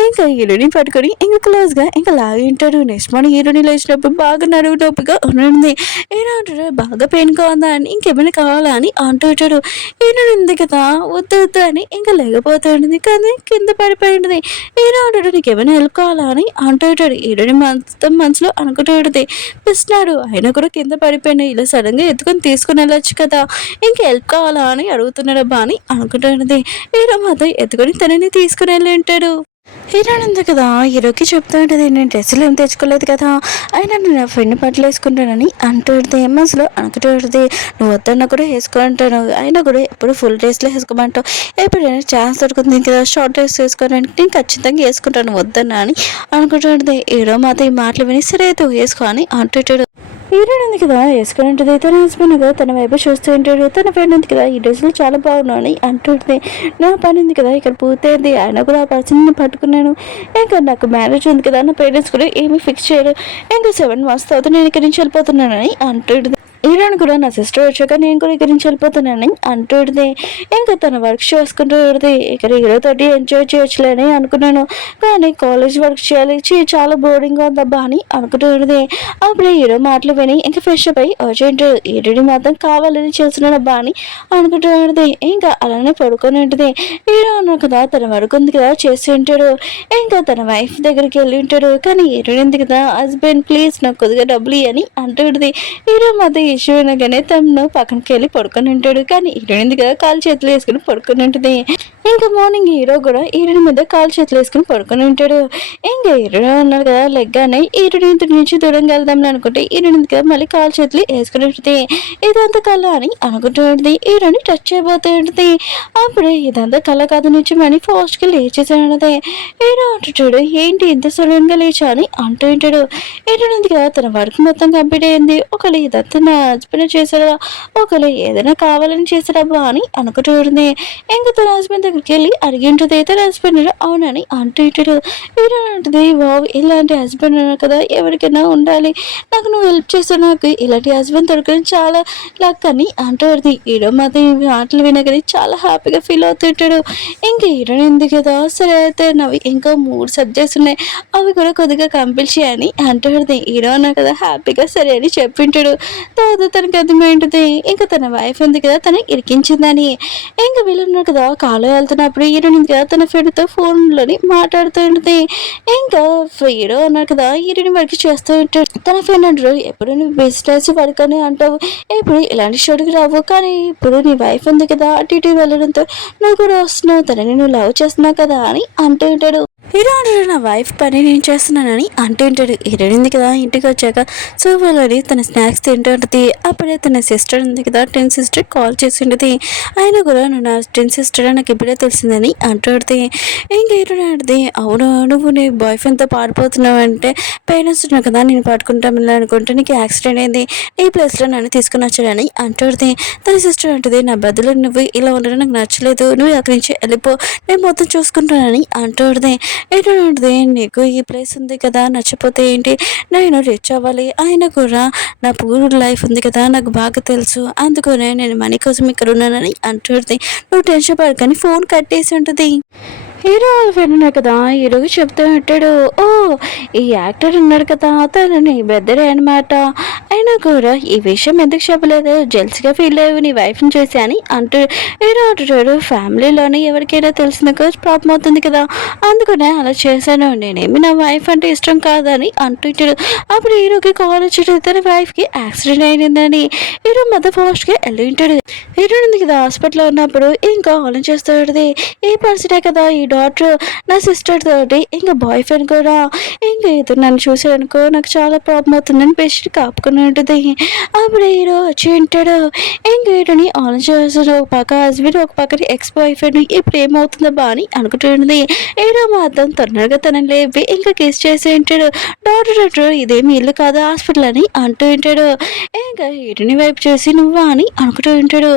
ఇంకా హీరోని పట్టుకొని ఇంకా క్లోజ్గా ఇంకా లాగి ఉంటాడు. నెక్స్ట్ మార్నింగ్ హీరోని లేచినప్పుడు బాగా నడువు నొప్పిగా ఉంటుంది. హీరో అంటాడు, బాగా పెయిన్గా ఉందా అని, ఇంకేమైనా కావాలా అని అంటుంటాడు. హీరోని ఉంది కదా, వద్దు వద్దు అని ఇంకా లేకపోతూ ఉంటుంది, కానీ కింద పడిపోయి ఉంటుంది. హీరో అంటాడు, నీకేమైనా హెల్ప్ కావాలా అని అంటుంటాడు. హీరోని మొత్తం మనసులో అనుకుంటూ ఉంటుంది, పిస్తున్నాడు అయినా కూడా కింద పడిపోయినా ఇలా సడన్గా ఎత్తుకొని తీసుకుని వెళ్ళొచ్చు కదా, ఇంకా హెల్ప్ కావాలా అని అడుగుతున్నాడబ్బా అని అనుకుంటూ ఉంటుంది. హీరో మాత్రం ఎత్తుకొని తనని తీసుకుని వెళ్ళి ఉంటాడు. హీరోయిన్ ఉంది కదా, హీరోకి చెప్తూ ఉంటుంది, నేను డ్రెస్సులు ఏం తెచ్చుకోలేదు కదా, అయినా నేను నా ఫ్రెండ్ బట్టలు వేసుకుంటానని అంటూ ఉంటుంది. మనసులో అనుకుంటూ ఉంటుంది, నువ్వు వద్దన్నా కూడా వేసుకుంటాను, అయినా కూడా ఎప్పుడు ఫుల్ డ్రెస్లో వేసుకోమంటావు, ఎప్పుడైనా ఛాన్స్ దొరుకుతుంది కదా షార్ట్ డ్రెస్ వేసుకోవడానికి, నేను ఖచ్చితంగా వేసుకుంటాను వద్దన్నా అని అనుకుంటూ ఉంటుంది. హీరో మాత్రం ఈ మాటలు విని సరే అయితే వేసుకో అని అంటుంటాడు. హీరోయిన్ ఉంది కదా వేసుకుని ఉంటుంది, తన హస్బెండ్ కదా తన వైపు చూస్తూ ఉంటాడు. తన ఫ్రెండ్ ఉంది కదా ఈ డ్రెస్సులు చాలా బాగున్నావు అని అంటుంది. నా పని ఉంది కదా ఇక్కడ పూర్తయింది, ఆయన కూడా ఆ పర్సన్ని పట్టుకున్నాను, ఇంకా నాకు మ్యారేజ్ ఉంది కదా, నా పేరెంట్స్ కూడా ఏమీ ఫిక్స్ చేయరు, ఇంకా 7 months తర్వాత నేను ఇక్కడి నుంచి వెళ్ళిపోతున్నానని అంటుంది. హీరోయిన్ కూడా నా సిస్టర్ వచ్చాక నేను కూడా ఇక్కడి నుంచి వెళ్ళిపోతున్నానని అంటుంది. ఇంకా తన వర్క్ చేసుకుంటూ ఉంటుంది. ఇక్కడ హీరోతోటి ఎంజాయ్ చేయొచ్చులేని అనుకున్నాను, కానీ కాలేజ్ వర్క్ చేయాలి, చాలా బోరింగ్గా ఉందబ్బా అని అనుకుంటూ ఉంటుంది. అప్పుడే హీరో మాటలు విని ఇంకా ఫ్రెష్ అప్ అయ్యి అర్జెంట్ హీరోని మాత్రం కావాలని చేస్తున్నాడబ్బా అని అనుకుంటూ ఉంటుంది. ఇంకా అలానే పడుకొని ఉంటుంది. హీరో అన్న కదా తన వర్క్ ఉంది కదా చేసి ఉంటాడు. ఇంకా తన వైఫ్ దగ్గరికి వెళ్ళి ఉంటాడు, కానీ హీరోయిన్ ఉంది కదా హస్బెండ్ ప్లీజ్ నాకు కొద్దిగా డబ్బులు అని అంటుంది. హీరో మాత్రం ఇష్యూ అయినాగానే తను పక్కనకి వెళ్ళి పడుకొని ఉంటాడు, కానీ హీరోయిన్ కదా కాలు చేతులు వేసుకుని పడుకొని ఉంటుంది. ఇంకా మార్నింగ్ హీరో కూడా హీరోయిన్ మీద కాలు చేతులు వేసుకుని పడుకొని ఉంటాడు. ఇంకా హీరో అన్నాడు కదా లెగ్గానే హీరోయిన్ నుంచి దూరంగా వెళ్దాం అనుకుంటే హీరోయిన్ కదా మళ్ళీ కాలు చేతులు వేసుకుని ఉంటుంది. ఇదంతా కళ అని అనుకుంటూ ఉంటుంది. హీరోని టచ్ అయిపోతూ ఉంటుంది. అప్పుడే ఇదంతా కళ కాదు నిజమని ఫాస్ట్గా లేచేసాడు. హీరో అంటుంటాడు, ఏంటి ఇంత సడన్గా లేచా అని అంటూ ఉంటాడు. హీరోయిన్ కదా తన వర్క్ మొత్తం కంప్లీట్ అయింది, ఒకళ్ళు ఇదంతా నా హస్బెండ్ చేశాడా, ఒకళ్ళు ఏదైనా కావాలని చేశాడబ్బా అని అనుకుంటూ ఉంటుంది. ఇంకా తన హస్బెండ్ దగ్గరికి వెళ్ళి అడిగి ఉంటుంది. తన హస్బెండ్ అవునని అంటూ ఉంటాడు. హీరో అంటుంది, వావ్ ఇలాంటి హస్బెండ్ కదా ఎవరికైనా ఉండాలి, నాకు నువ్వు హెల్ప్ చేస్తావు, నాకు ఇలాంటి హస్బెండ్ దొరకడం చాలా లక్ అని అంటూ ఉంటుంది. హీరో మాత్రం ఈ మాటలు వినగానే చాలా హ్యాపీగా ఫీల్ అవుతుంటాడు. ఇంకా హీరోయిన్ ఉంది కదా సరే అయితే నవ్వి ఇంకా 3 సబ్జెక్ట్స్ ఉన్నాయి, అవి కూడా కొద్దిగా కంప్లీట్ చేయని అంటుంది. హీరో అన్నా కదా హ్యాపీగా సరే అని చెప్పింటాడు. తర్వాత తనకి అర్థమైంటుంది ఇంకా తన వైఫ్ ఉంది కదా తను ఇరికించిందని. ఇంకా వీళ్ళున్నారు కదా కాలు వెళ్తున్నప్పుడు హీరోయిన్ కదా తన ఫ్రెండ్తో ఫోన్లోని మాట్లాడుతూ ఉంటుంది. ఇంకా హీరో అన్నారు కదా హీరోయిన్ వర్క్ చేస్తూ ఉంటాడు. తన ఫ్రెండ్ అంటారు, ఎప్పుడు నువ్వు బిజినెస్ వర్క్ అని అంటావు, ఎప్పుడు ఇలాంటి షోడికి రావు, కానీ ఇప్పుడు నీ వైఫ్ ఉంది కదా అటు ఇటు వెళ్ళడంతో నువ్వు కూడా వస్తున్నావు, తనని నువ్వు లవ్ చేస్తున్నావు కదా అని అంటూ ఉంటాడు. హీరో అంటాడు, నా వైఫ్ పని నేను చేస్తున్నానని అంటూ ఉంటాడు. హీరోయిన్ ఉంది కదా ఇంటికి వచ్చాక సోఫాలోని తన స్నాక్స్ తింటూ ఉంటుంది. అప్పుడే తన సిస్టర్ ఉంది కదా 10 సిస్టర్ కాల్ చేసి ఉంటుంది. ఆయన కూడా నువ్వు నా 10 సిస్టర్ నాకు ఇప్పుడే తెలిసిందని అంటుంది. ఇంకా హీరోయిన్ అంటుంది, అవును నువ్వు నీ బాయ్ ఫ్రెండ్తో పారిపోతున్నావు అంటే పేరెంట్స్ ఉన్నావు కదా నేను పట్టుకుంటాను అనుకుంటే నీకు యాక్సిడెంట్ అయింది, నీ ప్లేస్లో నన్ను తీసుకుని వచ్చాడని అంటుంది. తన సిస్టర్ అంటుంది, నా బదులు నువ్వు ఇలా ఉండడం నాకు నచ్చలేదు, నువ్వు అక్కడి నుంచి వెళ్ళిపో, నేను మొత్తం చూసుకుంటానని అంటుంది. ఏంటంటే నీకు ఈ ప్లేస్ ఉంది కదా నచ్చిపోతే ఏంటి, నేను రిచ్ అవ్వాలి, ఆయన కూడా నా పూర్ లైఫ్ ఉంది కదా నాకు బాగా తెలుసు, అందుకనే నేను మనీ కోసం ఇక్కడ ఉన్నానని అంటుంది. నువ్వు టెన్షన్ పడకని ఫోన్ కట్టేసి ఉంటుంది. హీరో వాళ్ళ ఫ్రెండ్ ఉన్నారు కదా హీరోకి చెప్తూ ఉంటాడు, ఓ ఈ యాక్టర్ ఉన్నాడు కదా తను నీ బెద్దరే అనమాట, అయినా కూడా ఈ విషయం ఎందుకు చెప్పలేదు, జెల్స్గా ఫీల్ అయ్యి నీ వైఫ్ని చూసి అని అంటూ హీరో అంటాడు, ఫ్యామిలీలోనే ఎవరికైనా తెలిసిందిగా ప్రాబ్లం అవుతుంది కదా అందుకనే అలా చేశాను, నేనేమి నా వైఫ్ అంటే ఇష్టం కాదని అంటుంటాడు. అప్పుడు హీరోకి కాల్ వచ్చేటప్పుడు తన వైఫ్కి యాక్సిడెంట్ అయిందని. హీరో మధ్య ఫాస్ట్గా వెళ్ళి ఉంటాడు. హీరో ఉంది కదా హాస్పిటల్లో ఉన్నప్పుడు ఇంకా ఆలోచిస్తూ ఉంటుంది, ఈ పర్సనే కదా ఈ డాక్టర్ నా సిస్టర్ తోటి ఇంకా బాయ్ ఫ్రెండ్ కూడా, ఇంకా ఇతను నన్ను చూసాడనుకో నాకు చాలా ప్రాబ్లం అవుతుందని పేషెంట్ కాపుకుని ఉంటుంది. అప్పుడు హీరో వచ్చి ఉంటాడు. ఇంకా హీరోని ఆలోచిస్తాడు, ఒక పక్క హస్బెండ్ ఒక పక్క ఎక్స్ బాయ్ ఫ్రెండ్, ఇప్పుడు ఏమవుతుందో బా అని అనుకుంటుంది. హీరో మాత్రం తొందరగా తనని లేపి ఇంకా కిస్ చేసి ఉంటాడు. డాక్టర్ ఇదేమి ఇల్లు కాదు హాస్పిటల్ అని అంటూ ఉంటాడు. ఇంకా హీరోని వైపు చూసి నువ్వా అని అనుకుంటూ ఉంటాడు.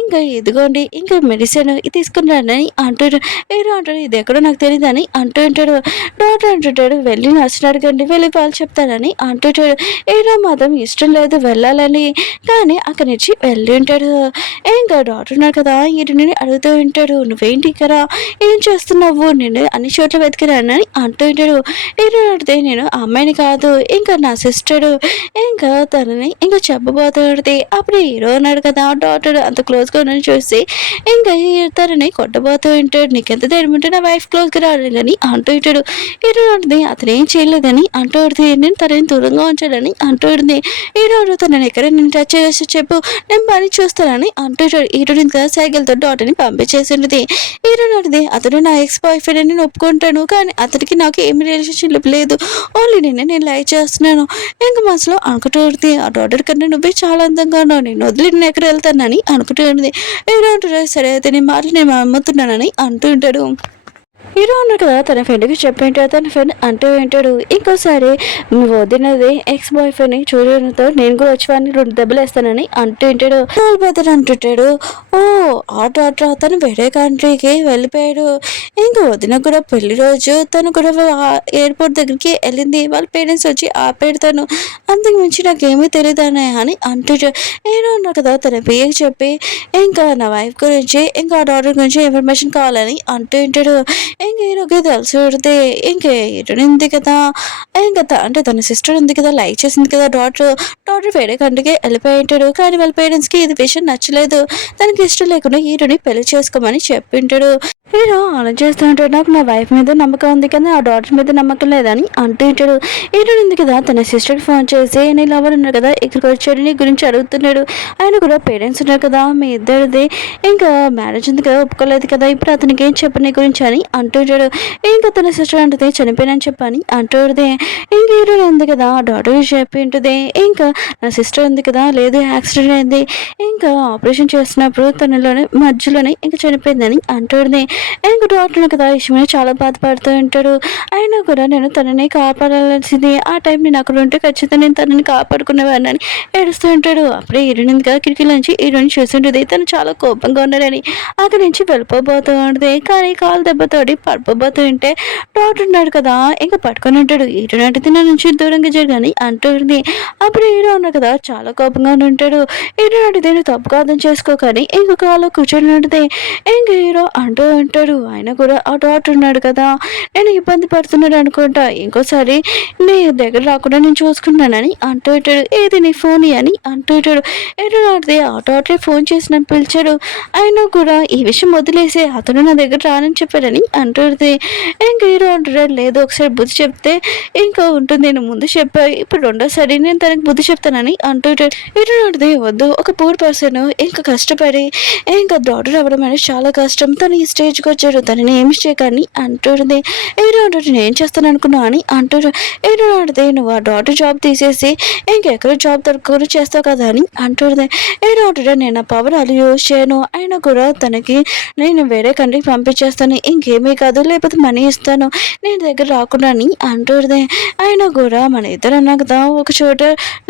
ఇంకా ఇదిగోండి ఇంకా మెడిసిన్ తీసుకున్నాడని అంటాడు. హీరో అంటాడు, ఇది ఎక్కడో నాకు తెలియదు అని అంటూ ఉంటాడు. డాక్టర్ అంటుంటాడు, వెళ్ళి నర్సుని అడగండి, వెళ్ళి వాళ్ళు చెప్తానని అంటుంటాడు. హీరో మాత్రం ఇష్టం లేదు వెళ్ళాలని, కానీ అక్కడి నుంచి వెళ్ళి ఉంటాడు. ఇంకా డాక్టర్ ఉన్నారు కదా హీరోని అడుగుతూ ఉంటాడు, నువ్వేంటి ఇక్కడ ఏం చేస్తున్నావు, నేను అన్ని చోట్ల వెతికిరానని అంటూ ఉంటాడు. హీరో అడిగితే నేను ఆ అమ్మాయిని కాదు ఇంకా నా సిస్టరు, ఇంకా తనని ఇంకా చెప్పబోతుంది. అప్పుడు హీరో అన్నాడు కదా డాక్టర్ అంత క్లోజ్గా ఉన్నది చూసి ఇంకా తనని కొట్టబోతూ ఉంటాడు. నీకెంత ధైర్యం ఏమంటే నా వైఫ్ క్లోజ్గా రాలేదని అంటూ ఉంటాడు. హీరో ఉంటుంది అతను ఏం చేయలేదని అంటూ ఉంటుంది. నేను తనని దూరంగా ఉంచాడని అంటూ ఉంటుంది. హీరో తనని ఎక్కడ నేను టచ్ చేసి చెప్పు, నేను పని చూస్తానని అంటూ ఉంటాడు. హీరో ఇంకా సైకిల్తో డాటర్ని పంపించేసి ఉంటుంది. హీరో ఉంటుంది అతను నా ఎక్స్ బాయ్ ఫ్రెండ్ అని నేను ఒప్పుకుంటాను, కానీ అతనికి నాకు ఏమి రిలేషన్షిప్ లేదు, ఓన్లీ నేను లైక్ చేస్తున్నాను. ఇంకా మనసులో అనుకుంటూ ఉంటుంది ఆ డాటర్ కన్నా నువ్వే చాలా అందంగా ఉన్నావు, నేను వదిలి నేను ఎక్కడ వెళ్తానని అనుకుంటూ ఉంటుంది. హీరో అంటారు సరే అయితే నీ మాటలు నేను అమ్ముతున్నానని అంటూ ఉంటాడు. హీరో ఉన్నారు కదా తన ఫ్రెండ్కి చెప్పేంటో తన ఫ్రెండ్ అంటూ వింటాడు. ఇంకోసారి వదినది ఎక్స్ బాయ్ ఫ్రెండ్ని చూడడంతో నేను కూడా వచ్చి వాడిని 2 దెబ్బలు వేస్తానని అంటూ వింటాడు. బెదర్ అంటుంటాడు ఓ ఆటో తను వేరే కంట్రీకి వెళ్ళిపోయాడు. ఇంకా వదిన కూడా పెళ్లి రోజు తను కూడా ఎయిర్పోర్ట్ దగ్గరికి వెళ్ళింది, వాళ్ళ పేరెంట్స్ వచ్చి ఆపేడతాను, అంతకు మించి నాకేమీ తెలియదు అని అంటుంటాడు. హీరో ఉన్నారు కదా తన పిఏకి చెప్పి ఇంకా నా వైఫ్ గురించి ఇంకా ఆ డాటర్ గురించి ఇన్ఫర్మేషన్ కావాలని అంటూ ఉంటాడు. ఇంక హీరోకి తెలిసి పెడితే ఇంక హీరోని ఉంది కదా, ఇంకా అంటే తన సిస్టర్ ఉంది కదా, లైక్ చేసింది కదా డాటర్ వేరే కంట్రీకి వెళ్ళిపోయి ఉంటాడు. కానీ వాళ్ళ పేరెంట్స్కి ఇది విషయం నచ్చలేదు, తనకి ఇష్టం లేకుండా హీరోని పెళ్లి చేసుకోమని చెప్పింటాడు. హీరో ఆలోచిస్తూ ఉంటాడు నాకు నా వైఫ్ మీద నమ్మకం ఉంది కదా, ఆ డాటర్ మీద నమ్మకం లేదని అంటూ ఉంటాడు. హీరో ఉంది కదా తన సిస్టర్కి ఫోన్ చేసి నీ లవర్ ఉన్నారు కదా ఇక్కడికి వచ్చాడు, నీ గురించి అడుగుతున్నాడు, ఆయన కూడా పేరెంట్స్ ఉన్నారు కదా మీ ఇద్దరిది ఇంకా మ్యారేజ్ ఉంది కదా ఒప్పుకోలేదు కదా, ఇప్పుడు అతనికి ఏం చెప్పు నీ గురించి అని అంటుంటాడు. ఇంకా తన సిస్టర్ అంటుంది చనిపోయినని చెప్పని అంటుంది. ఇంక హీరో ఉంది కదా ఆ డాటర్ చెప్పి ఉంటుంది ఇంకా నా సిస్టర్ ఉంది కదా లేదు యాక్సిడెంట్ అయింది, ఇంకా ఆపరేషన్ చేస్తున్నప్పుడు తనలోనే మధ్యలోనే ఇంకా చనిపోయిందని అంటుంది. ఇంక డాక్టర్ కదా విషయమే చాలా బాధపడుతూ ఉంటాడు. అయినా కూడా నేను తనని కాపాడాల్సింది, ఆ టైం నేను అక్కడ ఉంటే ఖచ్చితంగా నేను తనని కాపాడుకునేవాడిని అని ఏడుస్తూ ఉంటాడు. అప్పుడే హీరోయిన్ కదా కిటికీల నుంచి హీరోయిన్ చూస్తుంటుంది తను చాలా కోపంగా ఉన్నాడని, అక్కడి నుంచి వెళ్ళిపోతూ ఉంటుంది. కానీ కాలు దెబ్బతోటి పడిపోతూ ఉంటే డాక్టర్ ఉన్నాడు కదా ఇంకా పట్టుకొని ఉంటాడు. హీరోయిన్ అంటే నా నుంచి దూరంగా జరగని అంటుంది. అప్పుడు హీరో ఉన్నాడు కదా చాలా కోపంగా ఉంటాడు. హీరోయిన్ అంటే నేను తప్పుగా అర్థం చేసుకోకని ఇంక కాలు కూర్చొని ఉంటుంది. ఇంక హీరో అంటూ ఉంటాడు ఆయన కూడా ఆ డాక్టర్ ఉన్నాడు కదా నేను ఇబ్బంది పడుతున్నాడు అనుకుంటా, ఇంకోసారి నీ దగ్గర రాకుండా నేను చూసుకున్నానని అంటూ ఉంటాడు. ఏది నీ ఫోన్ అని అంటూ ఉంటాడు. ఏంటంటే ఆ డాక్టరే ఫోన్ చేసి నన్ను పిలిచాడు, అయినా కూడా ఈ విషయం వదిలేసి అతను నా దగ్గర రానని చెప్పాడని అంటుంది. ఇంకా హీరో అంటాడు లేదు ఒకసారి బుద్ధి చెప్తే ఇంకా ఉంటుంది, నేను ముందు చెప్పా ఇప్పుడు రెండోసారి నేను తనకి బుద్ధి చెప్తానని అంటుంటాడు. హీరో అంటే వద్దు, ఒక పూర్ పర్సన్ ఇంకా కష్టపడి ఇంకా డాక్టర్ అవ్వడం అనేది చాలా కష్టం, తను ఈ స్టేజ్కి వచ్చాడు తనని ఏమి చేయకని అంటుంది. హీరో అంటే నేను ఏం చేస్తాను అనుకున్నా అని అంటాడు. హీరో అంటే నువ్వు ఆ డాక్టర్ జాబ్ తీసేసి ఇంకెక్కడ జాబ్ దొరకకుండా చేస్తావు కదా అని అంటుంది. హీరో అంటే నేను ఆ పవర్ అది యూజ్ చేయను, అయినా కూడా తనకి నేను వేరే కంట్రీకి పంపించేస్తాను, ఇంకేమీ కాదు లేకపోతే మనీ ఇస్తాను నేను దగ్గర రాకుండా అని అంటుంది. అయినా కూడా మన ఇద్దరు అన్నా కదా ఒక చోట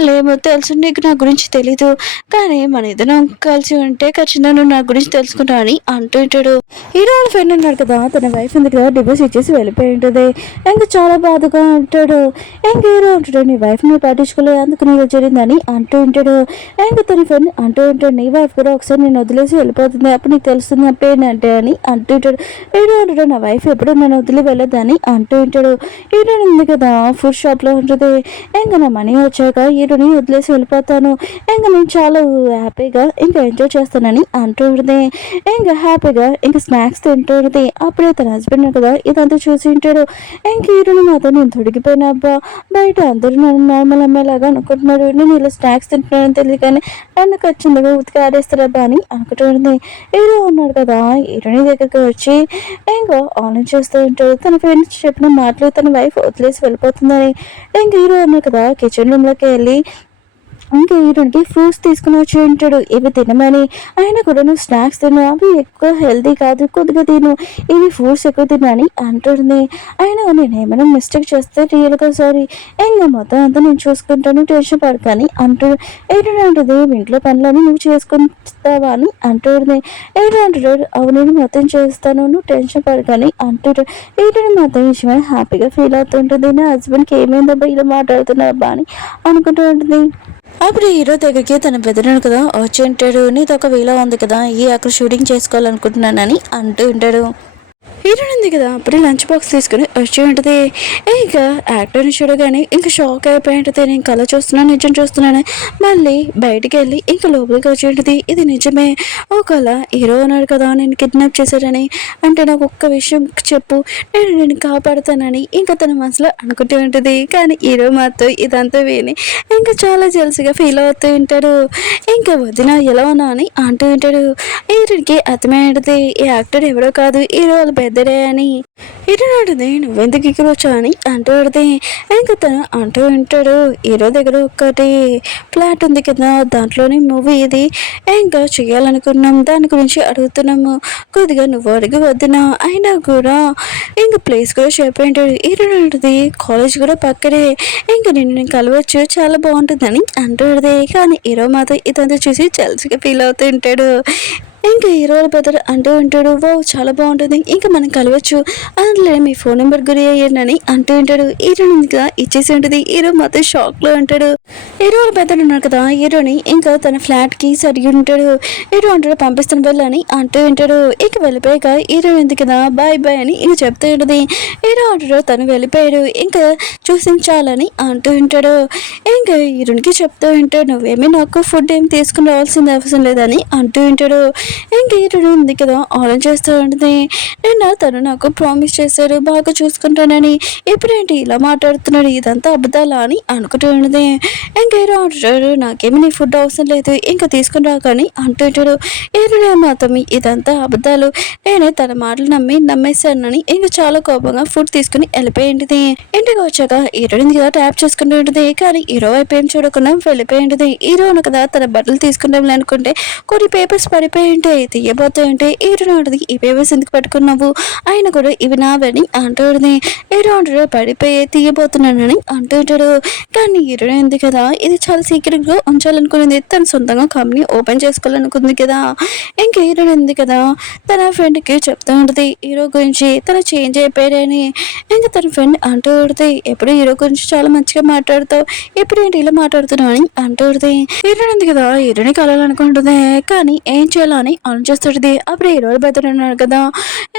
లేమో తెలుసు, నీకు నా గురించి తెలీదు, కానీ మన ఇద్దరం కలిసి ఉంటే ఖచ్చితంగా నువ్వు నా గురించి తెలుసుకుంటా అని అంటుంటాడు. హీరో వాళ్ళ ఫ్రెండ్ ఉన్నాడు కదా తన వైఫ్ ఉంది కదా డివోర్స్ ఇచ్చేసి వెళ్ళిపోయి ఉంటుంది. ఇంకా చాలా బాధగా ఉంటాడు. ఇంక హీరో ఉంటాడు నీ వైఫ్ ని పట్టించుకోలేదు అందుకు నీకు జరిగిందని అంటూ ఉంటాడు. ఇంకా తన ఫ్రెండ్ అంటూ ఉంటాడు నీ వైఫ్ కూడా ఒకసారి నేను వదిలేసి వెళ్ళిపోతుంది అప్పుడు నీకు తెలుస్తుంది అప్పుడు ఏంటంటే అని అంటూ ఉంటాడు. హీరో ఉంటాడు నా వైఫ్ ఎప్పుడు నన్ను వదిలి వెళ్ళొద్దని అంటూ ఉంటాడు. హీరో ఉంది కదా ఫుడ్ షాప్ లో ఉంటుంది. ఇంకా నా మనీ వచ్చాక హీరోని వదిలేసి వెళ్ళిపోతాను, ఇంకా నేను చాలా హ్యాపీగా ఇంకా ఎంజాయ్ చేస్తానని అంటూ ఉంటుంది. ఇంకా హ్యాపీగా ఇంకా స్నాక్స్ తింటుంది. అప్పుడే తన హస్బెండ్ కదా ఇదంతా చూసి ఉంటాడు. ఇంక హీరోని మాత్రం నేను తొడిగిపోయిన అబ్బా బయట అందరూ నన్ను నార్మల్ అమ్మాయిలాగా అనుకుంటున్నారు, నేను ఇలా స్నాక్స్ తింటున్నానని తెలియదు కానీ నన్ను ఖచ్చితంగా ఉతికి ఆడేస్తారబ్బా అని అనుకుంటుంది. హీరో ఉన్నాడు కదా హీరోని దగ్గరికి వచ్చి ఇంకా ఆన్లైన్ చేస్తూ ఉంటాడు. తన ఫ్రెండ్స్ చెప్పిన మాటలు తన వైఫ్ వదిలేసి వెళ్ళిపోతుందని. ఇంక హీరో ఉన్నాడు కదా కిచెన్ రూమ్లోకి వెళ్ళి ఇంకా హీరోనికి ఫ్రూట్స్ తీసుకుని వచ్చి ఉంటాడు ఇవి తినమని. ఆయన కూడా నువ్వు స్నాక్స్ తిను అవి ఎక్కువ హెల్తీ కాదు కొద్దిగా తిను, ఇవి ఫ్రూట్స్ ఎక్కువ తినని అంటుంది. అయినా నేను ఏమైనా మిస్టేక్ చేస్తే రియల్గా సారీ, ఇంకా మొత్తం అంతా నేను చూసుకుంటాను టెన్షన్ పడకని అంటాడు. ఏంటంటే ఇంట్లో పనులని నువ్వు చేసుకుంటావా అని అంటుంది. ఏంటంటాడు అవును నేను మొత్తం చేస్తాను నువ్వు టెన్షన్ పడకని అంటాడు. ఏంటంటే మొత్తం విషయమే హ్యాపీగా ఫీల్ అవుతుంటుంది. నా హస్బెండ్కి ఏమైందబ్బా ఇలా మాట్లాడుతున్నాబ్బా అని అనుకుంటూ ఉంటుంది. అప్పుడు హీరో దగ్గరికి తన బెదిరాడు కదా వచ్చి ఉంటాడు. నీతో ఒక వీలా ఉంది కదా అక్కడ షూటింగ్ చేసుకోవాలనుకుంటున్నానని అంటూ ఉంటాడు. హీరోయిన్ ఉంది కదా అప్పుడే లంచ్ బాక్స్ తీసుకుని వచ్చి ఉంటుంది. ఇక యాక్టర్ని చూడగానే ఇంకా షాక్ అయిపోయి ఉంటుంది. నేను కళ చూస్తున్నాను, నిజం చూస్తున్నాను. మళ్ళీ బయటికి వెళ్ళి ఇంకా లోపలికి వచ్చి ఉంటుంది. ఇది నిజమే, ఓ కళ హీరో అన్నాడు కదా నేను కిడ్నాప్ చేశాడని, అంటే నాకు ఒక్క విషయం చెప్పు, నేను కాపాడుతానని ఇంకా తన మనసులో అనుకుంటూ ఉంటుంది. కానీ హీరో మాత్రం ఇదంతా విని ఇంకా చాలా జెల్స్గా ఫీల్ అవుతూ ఉంటాడు. ఇంకా వదిన ఎలా ఉన్నా అని అంటూ ఉంటాడు. హీరోకి అర్థమైంటుంది ఈ యాక్టర్ ఎవరో కాదు, హీరో వాళ్ళ పెద్దడే అని. హీరో అడితే నువ్వెందుకు ఇక్కడ వచ్చా అని అంటూ అడితే ఇంకా తను అంటూ ఉంటాడు. హీరో దగ్గర ఒక్కటి ఫ్లాట్ ఉంది కదా, దాంట్లోనే మూవీ ఇది ఇంకా చేయాలనుకున్నాం, దాని గురించి అడుగుతున్నాము, కొద్దిగా నువ్వు అడిగి వద్దునా, అయినా కూడా ఇంకా ప్లేస్ కూడా షేప్ ఏంటాడు. హీరో అడితే కాలేజ్ కూడా పక్కనే, ఇంకా నేను కలవచ్చు, చాలా బాగుంటుందని అంటూ అడితే కానీ హీరో మాత్రం ఇదంతా చూసి జెల్స్గా ఫీల్ అవుతూ ఉంటాడు. ఇంకా హీరో వాళ్ళ బ్రదర్ అంటూ ఉంటాడు వావ్ చాలా బాగుంటుంది, ఇంకా మనం కలవచ్చు, అందులో మీ ఫోన్ నెంబర్ గురి అయ్యానని అంటూ ఉంటాడు. హీరో ఇంకా ఇచ్చేసి ఉంటుంది. హీరో మాత్రం షాక్లో ఉంటాడు. హీరో వాళ్ళ బ్రదర్ ఉన్నారు కదా హీరోని ఇంకా తన ఫ్లాట్కి అడిగి ఉంటాడు. హీరో అంటాడు పంపిస్తాను వెళ్ళని అంటూ ఉంటాడు. ఇక వెళ్ళిపోయాక హీరో ఉంది కదా బాయ్ బాయ్ అని ఇక చెప్తూ ఉంటుంది. హీరో అంటాడు తను వెళ్ళిపోయాడు, ఇంకా చూసించాలని అంటూ ఉంటాడు. ఇంకా హీరోనికి చెప్తూ ఉంటాడు నువ్వేమీ నాకు ఫుడ్ ఏం తీసుకుని రావాల్సింది అవసరం లేదని అంటూ ఉంటాడు. ఇంకా హీరోడు ఉంది కదా ఆరెంజ్ చేస్తూ ఉంటుంది. నిన్న తను నాకు ప్రామిస్ చేశాడు బాగా చూసుకుంటానని, ఇప్పుడేంటి ఇలా మాట్లాడుతున్నాడు, ఇదంతా అబద్ధాలా అని అనుకుంటూ ఉన్నది. ఇంకా హీరో అంటాడు నాకేమి నీ ఫుడ్ అవసరం లేదు, ఇంకా తీసుకుని రాకని అంటూ ఉంటాడు. హీరోడే మాత్రం ఇదంతా అబద్ధాలు, నేను తన మాటలు నమ్మేశానని ఇంకా చాలా కోపంగా ఫుడ్ తీసుకుని వెళ్ళిపోయింది. ఇంటికి వచ్చాక హీరోయిన్ కదా ట్యాప్ చేసుకుంటూ ఉంటుంది. కానీ హీరో వైపు ఏం చూడకుండా వెళ్ళిపోయింది. హీరోను కదా తన బట్టలు తీసుకుంటాం అనుకుంటే కొన్ని పేపర్స్ పడిపోయి తీయబోతాయంటే హీరో అంటది ఈ పేపర్స్ ఎందుకు పట్టుకున్నావు, ఆయన కూడా ఇవి నావని అంటుంది. హీరో అంటాడు పడిపోయి తీయబోతున్నానని అంటుంటాడు. కానీ హీరో ఉంది కదా ఇది చాలా సీక్రెట్గా ఉంచాలనుకునేది, తను సొంతంగా కంపెనీ ఓపెన్ చేసుకోవాలనుకుంది కదా. ఇంకా హీరో ఉంది కదా తన ఫ్రెండ్కి చెప్తూ ఉంటుంది హీరో గురించి, తను చేంజ్ అయిపోయారని. ఇంకా తన ఫ్రెండ్ అంటూ ఉంటుంది ఎప్పుడు హీరో గురించి చాలా మంచిగా మాట్లాడుతావు, ఎప్పుడు ఏంటి ఇలా మాట్లాడుతున్నావు అని అంటూ ఉంటుంది. హీరో ఉంది కదా హీరోని కలాలనుకుంటుంది, కానీ ఏం చేయాలని ఆలోచిస్తుంది. అప్పుడు హీరో బెదర్ అన్నాడు కదా,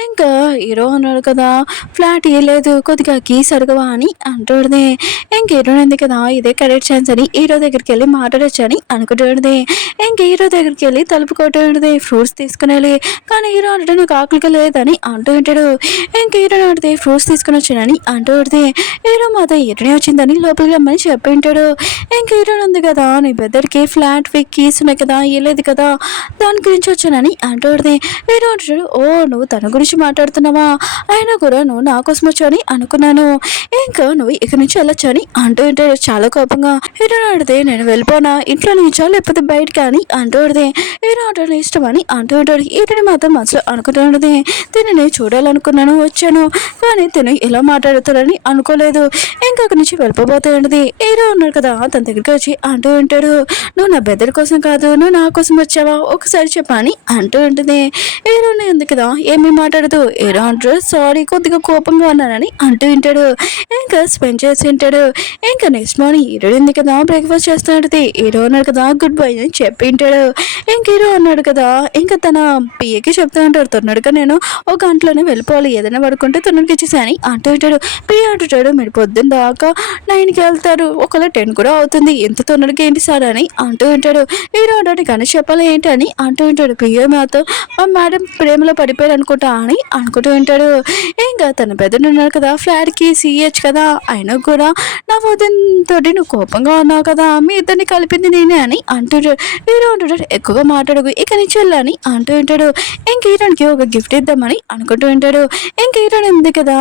ఇంకా హీరో అన్నాడు కదా ఫ్లాట్ ఇవ్వలేదు కొద్దిగా కీస్ అడగవా అని అంటుంది. ఇంక హీరో ఉంది కదా ఇదే కరెక్ట్ ఛాన్స్ అని హీరో దగ్గరికి వెళ్ళి మాట్లాడచ్చు అని అనుకుంటుంది. ఇంక హీరో దగ్గరికి వెళ్ళి తలుపు కొట్టుంది ఫ్రూట్స్ తీసుకునేది. కానీ హీరో అంటే నాకు ఆకలిగా లేదని అంటూ ఉంటాడు. ఇంక హీరో అడితే ఫ్రూట్స్ తీసుకుని వచ్చానని అంటూ ఉంటుంది. హీరో మాత్రం హీరోనే వచ్చిందని లోపలికి రమ్మని చెప్పి ఉంటాడు. ఇంక హీరో ఉంది కదా నీ బెదర్కి ఫ్లాట్ కీస్ ఉన్నాయి కదా ఇవ్వలేదు కదా, దాని గురించి వచ్చానని అంటుంది. హీరో అంటాడు ఓ నువ్వు తన గురించి మాట్లాడుతున్నావా, అయినా కూడా నువ్వు నా కోసం వచ్చాని అనుకున్నాను, ఇంకా నువ్వు ఇక్కడి నుంచి వెళ్ళొచ్చు అని అంటూ ఉంటాడు చాలా కోపంగా. హీరో అడితే నేను వెళ్ళిపోనా ఇంట్లో నుంచా లేకపోతే బయటకి అని అంటూ ఉంటుంది. హీరో అంటాడు ఇష్టం అని అంటూ ఉంటాడు. హీరోని మాత్రం మనసులో అనుకుంటూ ఉంటుంది తినని చూడాలనుకున్నాను వచ్చాను, కానీ తిను ఎలా మాట్లాడుతాడని అనుకోలేదు, ఇంకా అక్కడి నుంచి వెళ్ళిపోతూ ఉంటుంది. హీరో ఉన్నాడు కదా తన దగ్గరికి వచ్చి అంటూ ఉంటాడు నువ్వు నా బెదర్ కోసం కాదు నువ్వు నా కోసం వచ్చావా ఒకసారి చెప్పని అంటూ ఉంటుంది. హీరోని ఉంది కదా ఏమీ మాట్లాడదు. హీరో అంటాడు సారీ కొద్దిగా కోపంగా ఉన్నానని అంటూ ఉంటాడు. ఇంకా స్పెండ్ చేసి ఉంటాడు. ఇంకా నెక్స్ట్ మార్నింగ్ హీరో ఉంది కదా బ్రేక్ఫాస్ట్ చేస్తూ ఉంటుంది. హీరో అన్నాడు కదా గుడ్ బై అని చెప్పి ఉంటాడు. ఇంక హీరో అన్నాడు కదా ఇంకా తన పిఏకి చెప్తూ ఉంటాడు తొందరగా నేను ఒక గంటలోనే వెళ్ళిపోవాలి, ఏదైనా పడుకుంటే తొందరగా ఇచ్చేసాని అంటూ ఉంటాడు. పిఏ అంటుంటాడు మీరు పొద్దున్న దాకా 9కి వెళ్తారు, ఒకవేళ 10 కూడా అవుతుంది, ఎంత తొందరగా ఏంటి సార్ అని అంటూ ఉంటాడు. హీరో అంటాడు కానీ చెప్పాలి ఏంటి అని అంటూ ఉంటాడు. పిఏ మాత్రం మా మేడం ప్రేమలో పడిపోయారు అనుకుంటా అని అనుకుంటూ ఉంటాడు. ఇంకా తన పెద్దలు ఉన్నారు కదా ఫ్లాట్కి సీహెచ్ కదా, అయినా కూడా నా వదినతోటి నువ్వు కోపంగా ఉన్నావు కదా, మీ ఇద్దరిని కలిపింది నేనే అని అంటుంటాడు. హీరో అంటుంటాడు ఎక్కువగా మాట్లాడకు ఇక నుంచి వెళ్ళని అంటూ ఉంటాడు. ఇంక హీరోనికి ఒక గిఫ్ట్ ఇద్దామని అనుకుంటూ ఉంటాడు. ఇంక హీరోని ఉంది కదా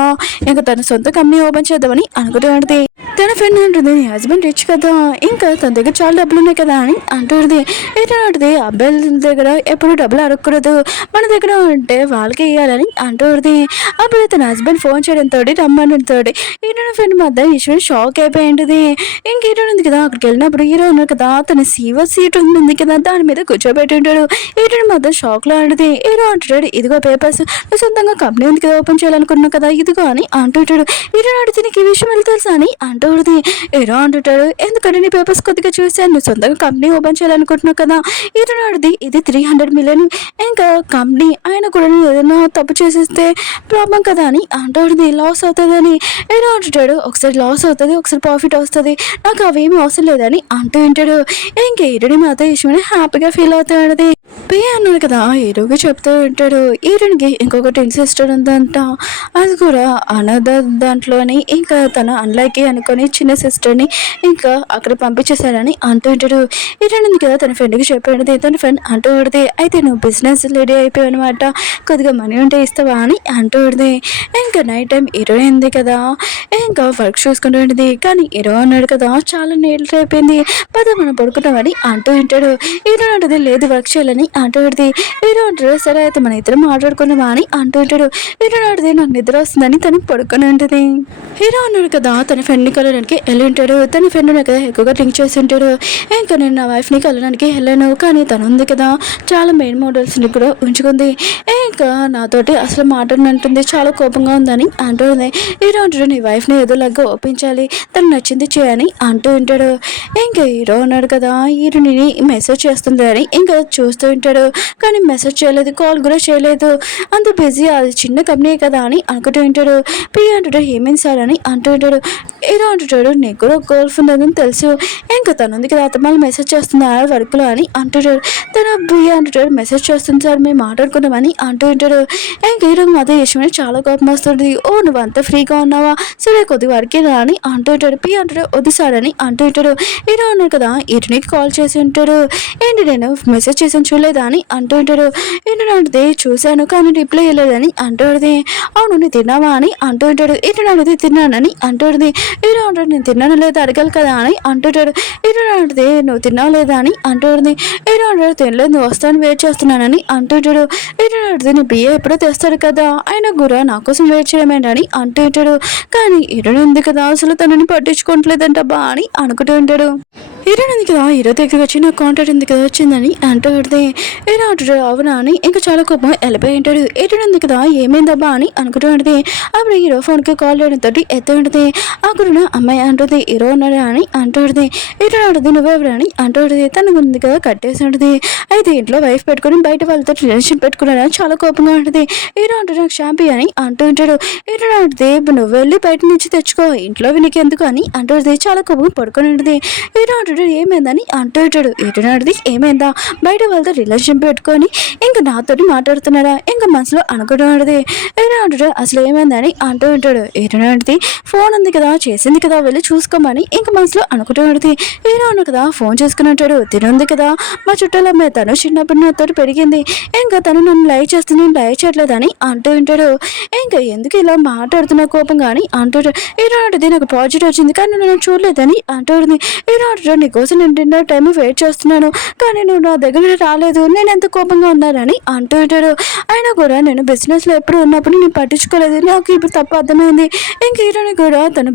ఇంకా తన సొంత కంపెనీ ఓపెన్ చేద్దామని అనుకుంటూ ఉంటుంది. తన ఫ్రెండ్ అంటుంది నీ హస్బెండ్ రిచ్ కదా, ఇంకా తన దగ్గర చాలా డబ్బులు ఉన్నాయి కదా అని అంటుంది. హీరో అంటుంది అబ్బాయిల దగ్గర ఎప్పుడు డబ్బులు అడగకూడదు, మన దగ్గర ఉంటే వాళ్ళకి ఇవ్వాలని అంటుంది. అప్పుడు తన హస్బెండ్ ఫోన్ చేయడంతో రమ్మడంతో హీరో ఫ్రెండ్ మధ్య ఈశ్వర్ షాక్ అయిపోయింది. ఇంక హీరో ఉంది కదా అక్కడికి వెళ్ళినప్పుడు హీరో ఉన్నారు కదా తన సీట్ ఉంటుంది కదా దాని మీద కూర్చోబెట్టి ఉంటాడు. హీరో మాత్రం షాక్లో ఆడితే హీరో అంటాడు ఇదిగో పేపర్స్, నువ్వు సొంతంగా కంపెనీ ఉంది కదా ఓపెన్ చేయాలనుకున్నావు కదా ఇదిగో అని అంటుంటాడు. హీరో అడితే నీకు ఈ విషయం వెళ్ళి తెలుసా అని అంటూ ఉంటుంది. హీరో అంటుంటాడు, ఎందుకంటే నీ పేపర్స్ కొద్దిగా చూశాను, నువ్వు సొంతంగా కంపెనీ ఓపెన్ చేయాలనుకుంటున్నావు కదా. హీరో అడిది ఇది 300 మిలియన్ ఇంకా కంపెనీ ఆయన కూడా ఏదైనా తప్పు చేసేస్తే ప్రాబ్లం కదా అని అంటాడు. లాస్ అవుతుందని హీరో అంటుంటాడు, ఒకసారి లాస్ అవుతుంది ఒకసారి ప్రాఫిట్ వస్తుంది, నాకు అవేమీ అవసరం లేదని అంటూ ఉంటాడు. ఇంకా హీరోని మాత్రం ఇష్టమని హ్యాపీగా ఫీల్ అవుతాడు. పియ అన్నాడు కదా, హీరోగా చెప్తూ ఉంటాడు. హీరోనికి ఇంకొకటి సిస్టర్ ఉందంట, అది కూడా అనదర్ దాంట్లోని ఇంకా తను అన్లైకి అనుకొని చిన్న సిస్టర్ని ఇంకా అక్కడ పంపించేశాడని అంటూ ఉంటాడు. హీరోయిన్ ఉంది కదా తన ఫ్రెండ్కి చెప్పాడు. తన ఫ్రెండ్ అంటూ పడితే, అయితే నువ్వు బిజినెస్ రెడీ అయిపోయావు అనమాట, కొద్దిగా మనీ ఉంటే ఇస్తావా అని అంటూ పడితే, ఇంకా నైట్ టైం హీరోయిన్ ఉంది కదా ఇంకా వర్క్ చూసుకుంటూ ఉంటుంది. కానీ హీరో అన్నాడు కదా, చాలా నేల్ట్ అయిపోయింది, పద మనం పడుకుంటామని అంటూ ఉంటాడు. హీరో అంటుంది, లేదు వర్క్ చేయాలని అంటూ ఉంటుంది. హీరో అంటాడు, సరే అయితే మన ఇద్దరం మాట్లాడుకున్నామా అని అంటూ ఉంటాడు. హీరో అంటుంది, నాకు నిద్ర వస్తుందని తను పడుకొని ఉంటుంది. హీరో అన్నాడు కదా తన ఫ్రెండ్ని కలవడానికి వెళ్ళి ఉంటాడు. తన ఫ్రెండ్ కదా ఎక్కువగా డ్రింక్ చేసి ఉంటాడు. ఇంకా నేను నా వైఫ్ని కలవడానికి వెళ్ళాను, కానీ తను ఉంది కదా చాలా మెయిన్ మోడల్స్ని కూడా ఉంచుకుంది, ఇంకా నాతోటి అసలు మాట్లాడినంటుంది, చాలా కోపంగా ఉందని అంటుంది. హీరో అంటాడు, నీ వైఫ్ని ఏదోలాగా ఒప్పించాలి, తను నచ్చింది చేయని అంటూ ఉంటాడు. ఇంకా హీరో అన్నాడు కదా హీరోని మెసేజ్ చేస్తుంది అని ఇంకా చూస్తూ ఉంటాడు. కానీ మెసేజ్ చేయలేదు, కాల్ కూడా చేయలేదు, అంత బిజీ, అది చిన్న కంపెనీ కదా అని అనుకుంటూ ఉంటాడు. పి అంటాడు, ఏమైంది సార్ అని అంటూ ఉంటాడు. హీరో అంటుంటాడు, నీకు కూడా గర్ల్ ఫ్రెండ్ అని తెలుసు, ఇంకా తనుంది కదా అతను మెసేజ్ చేస్తుంది ఆ వర్క్లో అని అంటుంటాడు. తన బియ్య అంటుంటాడు, మెసేజ్ చేస్తుంది సార్ మేము మాట్లాడుకున్నామని అంటూ ఉంటాడు. ఇంకా హీరో మాత్రం యశ్వని చాలా కోపం వస్తుంది. ఓ నువ్వు అంత ఫ్రీగా ఉన్నావా, సరే కొద్ది వరకే రా అని అంటూ ఉంటాడు. పి అంటాడు, వద్దు సార్ అని అంటూ ఉంటాడు. హీరో అన్నాడు కదా హీరోనికి కాల్ చేసి ఉంటాడు. ఏంటి నేను మెసేజ్ చేసాను చూడలేదా అని అంటూ ఉంటాడు. ఏంటంటే అంటే చూశాను కానీ రిప్లై ఇవ్వలేదని అంటుంది. అవును నువ్వు తిన్నావా అని అంటూ ఉంటాడు. ఏంటంటే తిన్నానని అంటుంది. హీరో అంటాడు, నేను తిన్నాను లేదా అడగాలి కదా అని అంటుంటాడు. హీరో అంటే నువ్వు తిన్నావు లేదా అని అంటుంది. హీరో అంటాడు, తినలేదు, నువ్వు వస్తాను వెయిట్ చేస్తున్నానని అంటుంటాడు. హీరో అంటే నీ బియ్య ఎప్పుడో తెస్తాడు కదా, ఆయన కూడా నా కోసం వెయిట్ చేయమేంటని అంటుంటాడు. కానీ హీరో ఉంది కదా అసలు తనని పట్టించుకోవట్లేదంట బా అని అనుకుంటూ ఉంటాడు. హీరో ఉంది కదా హీరో దగ్గరికి వచ్చి నాకు కాంటాక్ట్ ఉంది కదా వచ్చిందని అంటుంది. హీరో అంటాడు, అవునా అని ఇంకా చాలా కోపం వెళ్ళిపోయి ఉంటాడు. హీరో ఉంది కదా ఏమైందబ్బా అని అనుకుంటూ ఉంటుంది. అప్పుడు హీరో ఫోన్కి కాల్ చేయడంతో ఎత్తు ఉంటుంది. అక్కడున్న అమ్మాయి అంటుంది, హీరో ఉన్నాడు అని అంటుంది. హీరో అంటుంది, నువ్వెవరు అని అంటుంది. తన ఉంది కదా కట్టేసి ఉంటుంది. అయితే ఇంట్లో వైఫ్ పెట్టుకుని బయట వాళ్ళతో రిలేషన్ పెట్టుకున్నాడని చాలా కోపంగా ఉంటుంది. హీరో అంటాడు, నాకు షాంపీ అని అంటూ ఉంటాడు. హీరో అంటుంది, నువ్వు వెళ్ళి బయట నుంచి తెచ్చుకో, ఇంట్లో నీకు ఎందుకు అని అంటుంది. చాలా కోపంగా పడుకొని ఉంటుంది. హీరో అంటాడు, ఏమైందని అంటూ ఉంటాడు. హీరో అంటుంది, ఏమైందా, బయట వాళ్ళతో రిలేషన్ పెట్టుకొని ఇంకా నాతోటి మాట్లాడుతున్నాడా ఇంకా మనసులో అనుకుంటున్నది. హీరో అంటాడు, అసలు ఏమైందని అంటూ ఉంటాడు. హీరో అంటుంది, ఫోన్ ఉంది కదా చేసింది కదా వెళ్ళి చూసుకోమని ఇంకా మనసులో అనుకుంటున్నది. హీరో అన్న కదా ఫోన్ చేసుకుని ఉంటాడు. తినుంది కదా మా చుట్టాల అమ్మాయి, తను చిన్నప్పుడు నాతో పెరిగింది, ఇంకా తను నన్ను లైక్ చేస్తుంది, నేను లైక్ చేయట్లేదని అంటూ ఉంటాడు. ఇంకా ఎందుకు ఇలా మాట్లాడుతున్న కోపం కానీ అంటాడు. హీరో అంటుంది, నాకు ప్రాజెక్ట్ వచ్చింది కానీ నన్ను చూడలేదని అంటుంది. హీరో అంటాడు, నీకోసం నేను డిన్నర్ టైం వెయిట్ చేస్తున్నాను కానీ నువ్వు నా దగ్గర రాలేదు, నేను ఎంత కోపంగా ఉన్నానని అంటూ ఉంటాడు. అయినా కూడా నేను బిజినెస్లో ఎప్పుడు ఉన్నప్పుడు నేను పట్టించుకోలేదు, నాకు ఇప్పుడు తప్పు అర్థమైంది. ఇంక హీరోని కూడా తన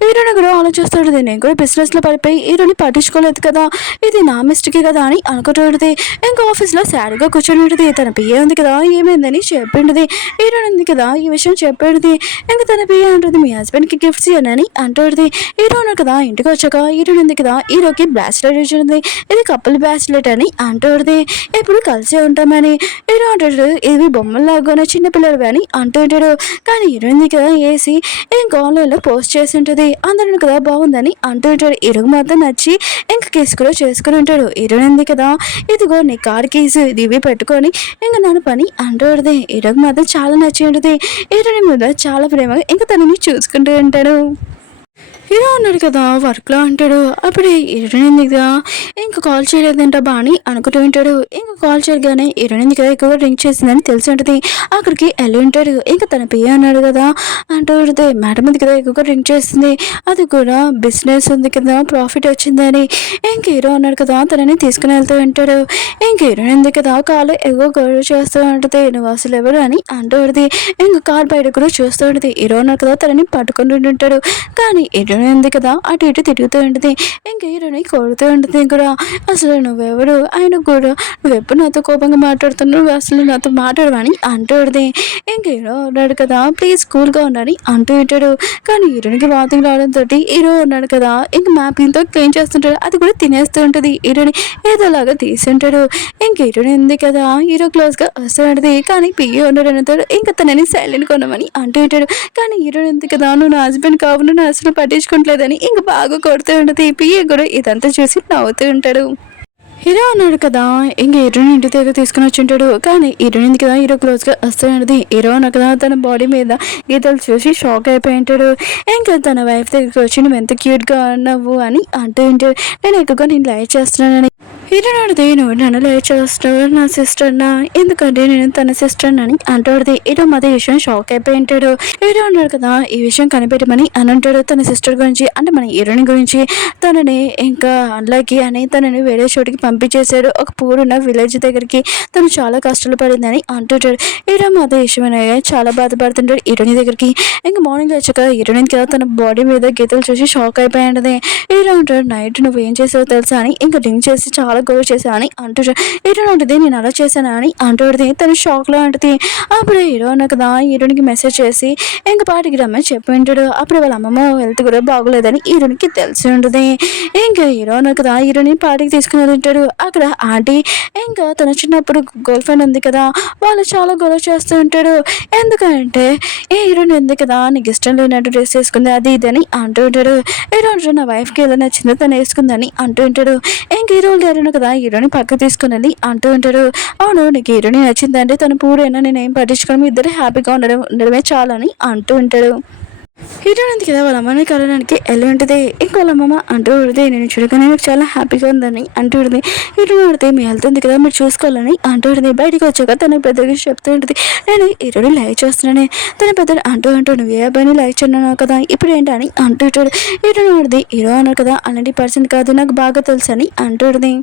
హీరోని కూడా ఆలోచిస్తాడు, నేను కూడా బిజినెస్లో పడిపోయి హీరోని పట్టించుకోలేదు కదా, ఇది నా మిస్టేకే కదా అని అనుకుంటుంది. ఇంకా ఆఫీస్లో సారీగా కూర్చొని ఉంటుంది. తన పియ్య ఉంది కదా ఏమైందని చెప్పింది. హీరోని ఉంది కదా ఈ విషయం చెప్పేది. ఇంకా తన పియ్య అంటుంది, మీ హస్బెండ్కి గిఫ్ట్స్ ఇవ్వనని అంటుంది. హీరో ఉన్నాడు కదా ఇంటికి వచ్చాక హీరోని ఉంది కదా హీరోకి బ్రాస్లెట్ ఇచ్చింది, ఇది కపుల్ బ్రాస్లెట్ అని అంటుంది. ఎప్పుడు కలిసే ఉంటామని. హీరో అంటాడు, ఇవి బొమ్మల్లాగానే చిన్నపిల్లలు అని అంటుంటాడు. కానీ హీరోయిన్ ఉంది కదా వేసి ఇంకా ఆన్లైన్లో పోస్ట్ చేసి ఉంటుంది. అందరూ కదా బాగుందని అంటూ ఉంటాడు. హీరోకి మాత్రం నచ్చి ఇంకా కేసు కూడా చేసుకుని ఉంటాడు. హీరోయిన్ ఉంది కదా ఇదిగో నీ కార్ కేసు ఇవి పెట్టుకొని ఇంకా నన్ను పని అంటుంది. హీరోకి మాత్రం చాలా నచ్చి ఉంటుంది. హీరోయిన్ మీద చాలా ప్రేమగా ఇంకా తనని చూసుకుంటూ ఉంటాడు. హీరో ఉన్నాడు కదా వర్క్లో అంటాడు. అప్పుడు హీరోయిన్ కదా ఇంకా కాల్ చేయలేదంట బాని అనుకుంటూ ఉంటాడు. ఇంకా కాల్ చేయగానే హీరోయిన్ కదా ఎక్కువగా డ్రింక్ చేసిందని తెలిసి ఉంటుంది. అక్కడికి వెళ్ళి ఉంటాడు. ఇంకా తన పియ్య అన్నాడు కదా అంటూ ఉంటుంది, మేడం ఉంది కదా ఎక్కువగా డ్రింక్ చేస్తుంది, అది కూడా బిజినెస్ ఉంది కదా ప్రాఫిట్ వచ్చిందని. ఇంక హీరో అన్నాడు కదా తనని తీసుకుని వెళ్తూ ఉంటాడు. ఇంక హీరోయిన్ ఉంది కదా కాలు ఎక్కువ గొడవ చేస్తూ ఉంటుంది, నువ్వు అసలు ఎవరు అని అంటూ ఉంటుంది. ఇంకా కార్ బయట కూడా చూస్తూ ఉంటుంది. హీరో అన్నాడు కదా తనని పట్టుకుంటూ ఉంటాడు. కానీ హీరోయిన్ హీరోయిన్ ఉంది కదా అటు ఇటు తిరుగుతూ ఉంటుంది. ఇంకా హీరోని కొడుతూ ఉంటుంది కూడా. అసలు నువ్వెవరు, ఆయన కూడా నువ్వెప్పుడు నాతో కోపంగా మాట్లాడుతున్నావు, అసలు నాతో మాట్లాడవని అంటూ ఉంటుంది. ఇంక హీరో ఉన్నాడు కదా ప్లీజ్ కూల్గా ఉండని అంటూ ఉంటాడు. కానీ హీరోయిన్కి వాంతింగ్ రావడంతో హీరో ఉన్నాడు కదా ఇంక మ్యాపింగ్తో క్లీన్ చేస్తుంటాడు, అది కూడా తినేస్తూ ఉంటుంది. హీరోని ఏదోలాగా తీసుంటాడు. ఇంక హీరోయిన్ ఉంది కదా హీరో క్లోజ్గా వస్తూ ఉంటుంది. కానీ పియ్యి ఉన్నాడు అంటాడు, ఇంకా తనని సైలెంట్ కొనమని అంటూ ఉంటాడు. కానీ హీరోయిన్ ఉంది కదా నువ్వు నా హస్బెండ్ కావు, నువ్వు అసలు పట్టించుకోవట్లేదని ఇంక బాగా కొడుతూ ఉంటుంది. పియ్యి కూడా ఇదంతా చూసి నవ్వుతూ ఉంటాడు. హీరో అన్నాడు కదా ఇంక హీరోని ఇంటి దగ్గర తీసుకుని వచ్చి ఉంటాడు. కానీ హీరోయిన్ కదా హీరో క్లోజ్గా వస్తాడు. హీరో అన్నాడు కదా తన బాడీ మీద గీతలు చూసి షాక్ అయిపోయి ఉంటాడు. ఇంకా తన వైఫ్ దగ్గరికి వచ్చి నువ్వు ఎంత క్యూట్గా అన్నావు అని అంటూ ఉంటాడు. నేను ఎక్కువగా నేను లైక్ చేస్తున్నానని. హీరో అడితే నువ్వు నన్ను లైక్ చేస్తున్నావు నా సిస్టర్నా, ఎందుకంటే నేను తన సిస్టర్ అని అంటాడు. హీరో మధ్య విషయం షాక్ అయిపోయి ఉంటాడు. హీరో అన్నాడు కదా ఈ విషయం కనిపెట్టమని అని అంటాడు. తన సిస్టర్ గురించి అంటే మన హీరోయిన్ గురించి తనని ఇంకా అన్లకి అని తనని వేరే చోటికి పంపించేశాడు, ఒక పూరున్న విలేజ్ దగ్గరికి. తను చాలా కష్టాలు పడిందని అంటుంటాడు. హీరో మధ్య విషయం చాలా బాధపడుతుంటాడు హీరోయిన్ దగ్గరికి. ఇంకా మార్నింగ్ వచ్చాక హీరోయిన్ కదా తన బాడీ మీద గీతలు చూసి షాక్ అయిపోయి ఉంటుంది. హీరో అంటాడు నైట్ నువ్వు ఏం చేసావో తెలుసా అని, ఇంకా డ్రింక్ చేసి చాలా గొడవ చేశా అని అంటాడు. హీరో ఉంటుంది నేను అలా చేశాను అని అంటుంది. తను షాక్లో ఉంటుంది. అప్పుడు హీరో అన్న కదా హీరోనికి మెసేజ్ చేసి ఇంకా పాటికి రమ్మని చెప్పి ఉంటాడు. అప్పుడు వాళ్ళ అమ్మమ్మ హెల్త్ కూడా బాగోలేదని హీరోనికి తెలిసి ఉంటుంది. ఇంకా హీరో అన్న కదా హీరోని పాటికి తీసుకుని ఉంటాడు. అక్కడ ఆంటీ ఇంకా తన చిన్నప్పుడు గర్ల్ ఫ్రెండ్ ఉంది కదా వాళ్ళు చాలా గొడవ చేస్తూ ఉంటాడు. ఎందుకంటే ఏ హీరోయిన్ ఉంది కదా నీకు ఇష్టం లేనట్టు డ్రెస్ వేసుకుంది అది ఇది అని అంటూ ఉంటాడు. హీరో నా వైఫ్కి ఎలా నచ్చిందో తను వేసుకుందని అంటూ ఉంటాడు. ఇంక హీరోలు ఎవరైనా కదా హీరోని పక్క తీసుకుని అంటూ ఉంటాడు. అవును నీకు హీరోని నచ్చిందంటే తను పూరైనా నేను ఏం పట్టించుకోవడం ఇద్దరు హ్యాపీగా ఉండడమే చాలని అంటూ ఉంటాడు. హీరోయిన్ ఉంది కదా వాళ్ళ అమ్మని కలవడానికి వెళ్ళి ఉంటుంది. ఇంకో వాళ్ళ అమ్మమ్మ అంటూ ఉంటుంది నేను చూడగానే నాకు చాలా హ్యాపీగా ఉందని అంటూ ఉంటుంది. హీరోయిన్ అడితే మీ హెల్త్ ఉంది కదా మీరు చూసుకోవాలని అంటూ ఉంటుంది. బయటకు వచ్చాక తన పెద్దగా చెప్తూ ఉంటుంది నేను హీరోని లైక్ చేస్తున్నాను. తన పెద్ద అంటూ నువ్వు ఏ అబ్బాయిని లైక్ చేయను కదా ఇప్పుడు ఏంటని అంటూ ఉంటాడు. హీరోయిన్ అడితే హీరో అన్నారు కదా అలాంటి పర్సన్ కాదు నాకు బాగా తెలుసు అని అంటూ ఉంటుంది.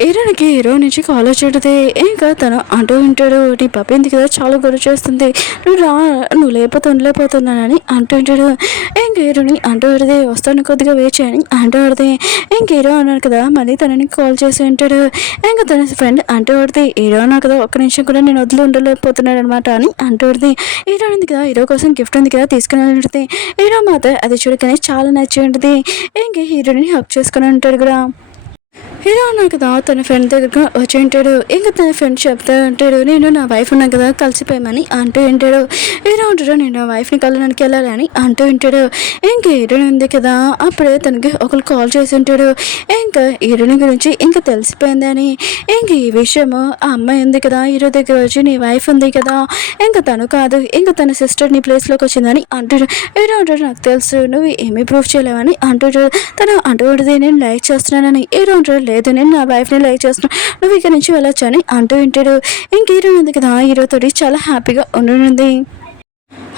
హీరోనికి హీరో నుంచి కాల్ వచ్చేటది. ఇంకా తను అంటూ ఉంటాడు నీ పాప ఎందుకు కదా చాలా గొడవ చేస్తుంది, నువ్వు లేకపోతున్నానని అంటూ ఉంటాడు. ఇంక హీరోని అంటూ ఉంటుంది వస్తాను కొద్దిగా వేచి అని అంటూ ఉంటుంది. ఇంక హీరో అన్నాడు కదా మళ్ళీ తనని కాల్ చేసి ఉంటాడు. ఇంకా తన ఫ్రెండ్ అంటూ ఉంటుంది హీరో అన్నాడు కదా ఒక్క నిమిషం కూడా నేను వదిలి ఉండలేకపోతున్నాడు అనమాట అని అంటూ ఉంటుంది. హీరో ఉంది కదా హీరో కోసం గిఫ్ట్ ఉంది కదా తీసుకుని ఉంటుంది. హీరో మాత్రం అది చూడగానే చాలా నచ్చి ఉంటుంది. ఇంక హీరోని హక్ చేసుకుని ఉంటాడు కూడా. హీరో అన్నాడు కదా తన ఫ్రెండ్ దగ్గర వచ్చి ఉంటాడు. ఇంకా తన ఫ్రెండ్ చెప్తా ఉంటాడు నేను నా వైఫ్ ఉన్నాను కదా కలిసిపోయామని అంటూ ఉంటాడు. హీరో ఉంటాడు నేను నా వైఫ్ని కలవడానికి వెళ్ళాలని అంటూ ఉంటాడు. ఇంకా హీరోయిన్ ఉంది కదా అప్పుడే తనకి ఒకరు కాల్ చేసి ఉంటాడు. ఇంకా హీరోయిన్ గురించి ఇంకా తెలిసిపోయిందని. ఇంక ఈ విషయము ఆ అమ్మాయి ఉంది కదా హీరో దగ్గర వచ్చి నీ వైఫ్ ఉంది కదా ఇంకా తను కాదు ఇంకా తన సిస్టర్ నీ ప్లేస్లోకి వచ్చిందని అంటాడు. హీరో ఉంటాడు నాకు తెలుసు నువ్వు ఏమీ ప్రూఫ్ చేయలేవని అంటాడు. తను అంటూ ఉంటుంది నేను లైక్ చేస్తున్నానని. హీరో ఉంటాడు లేదు నేను నా వైఫ్ని లైక్ చేస్తున్నాను నువ్వు ఇక్కడ నుంచి వెళ్ళొచ్చు అని అంటూ ఉంటాడు. ఇంక హీరోయిన్ ఉంది కదా హీరోతోటి చాలా హ్యాపీగా ఉండనుంది.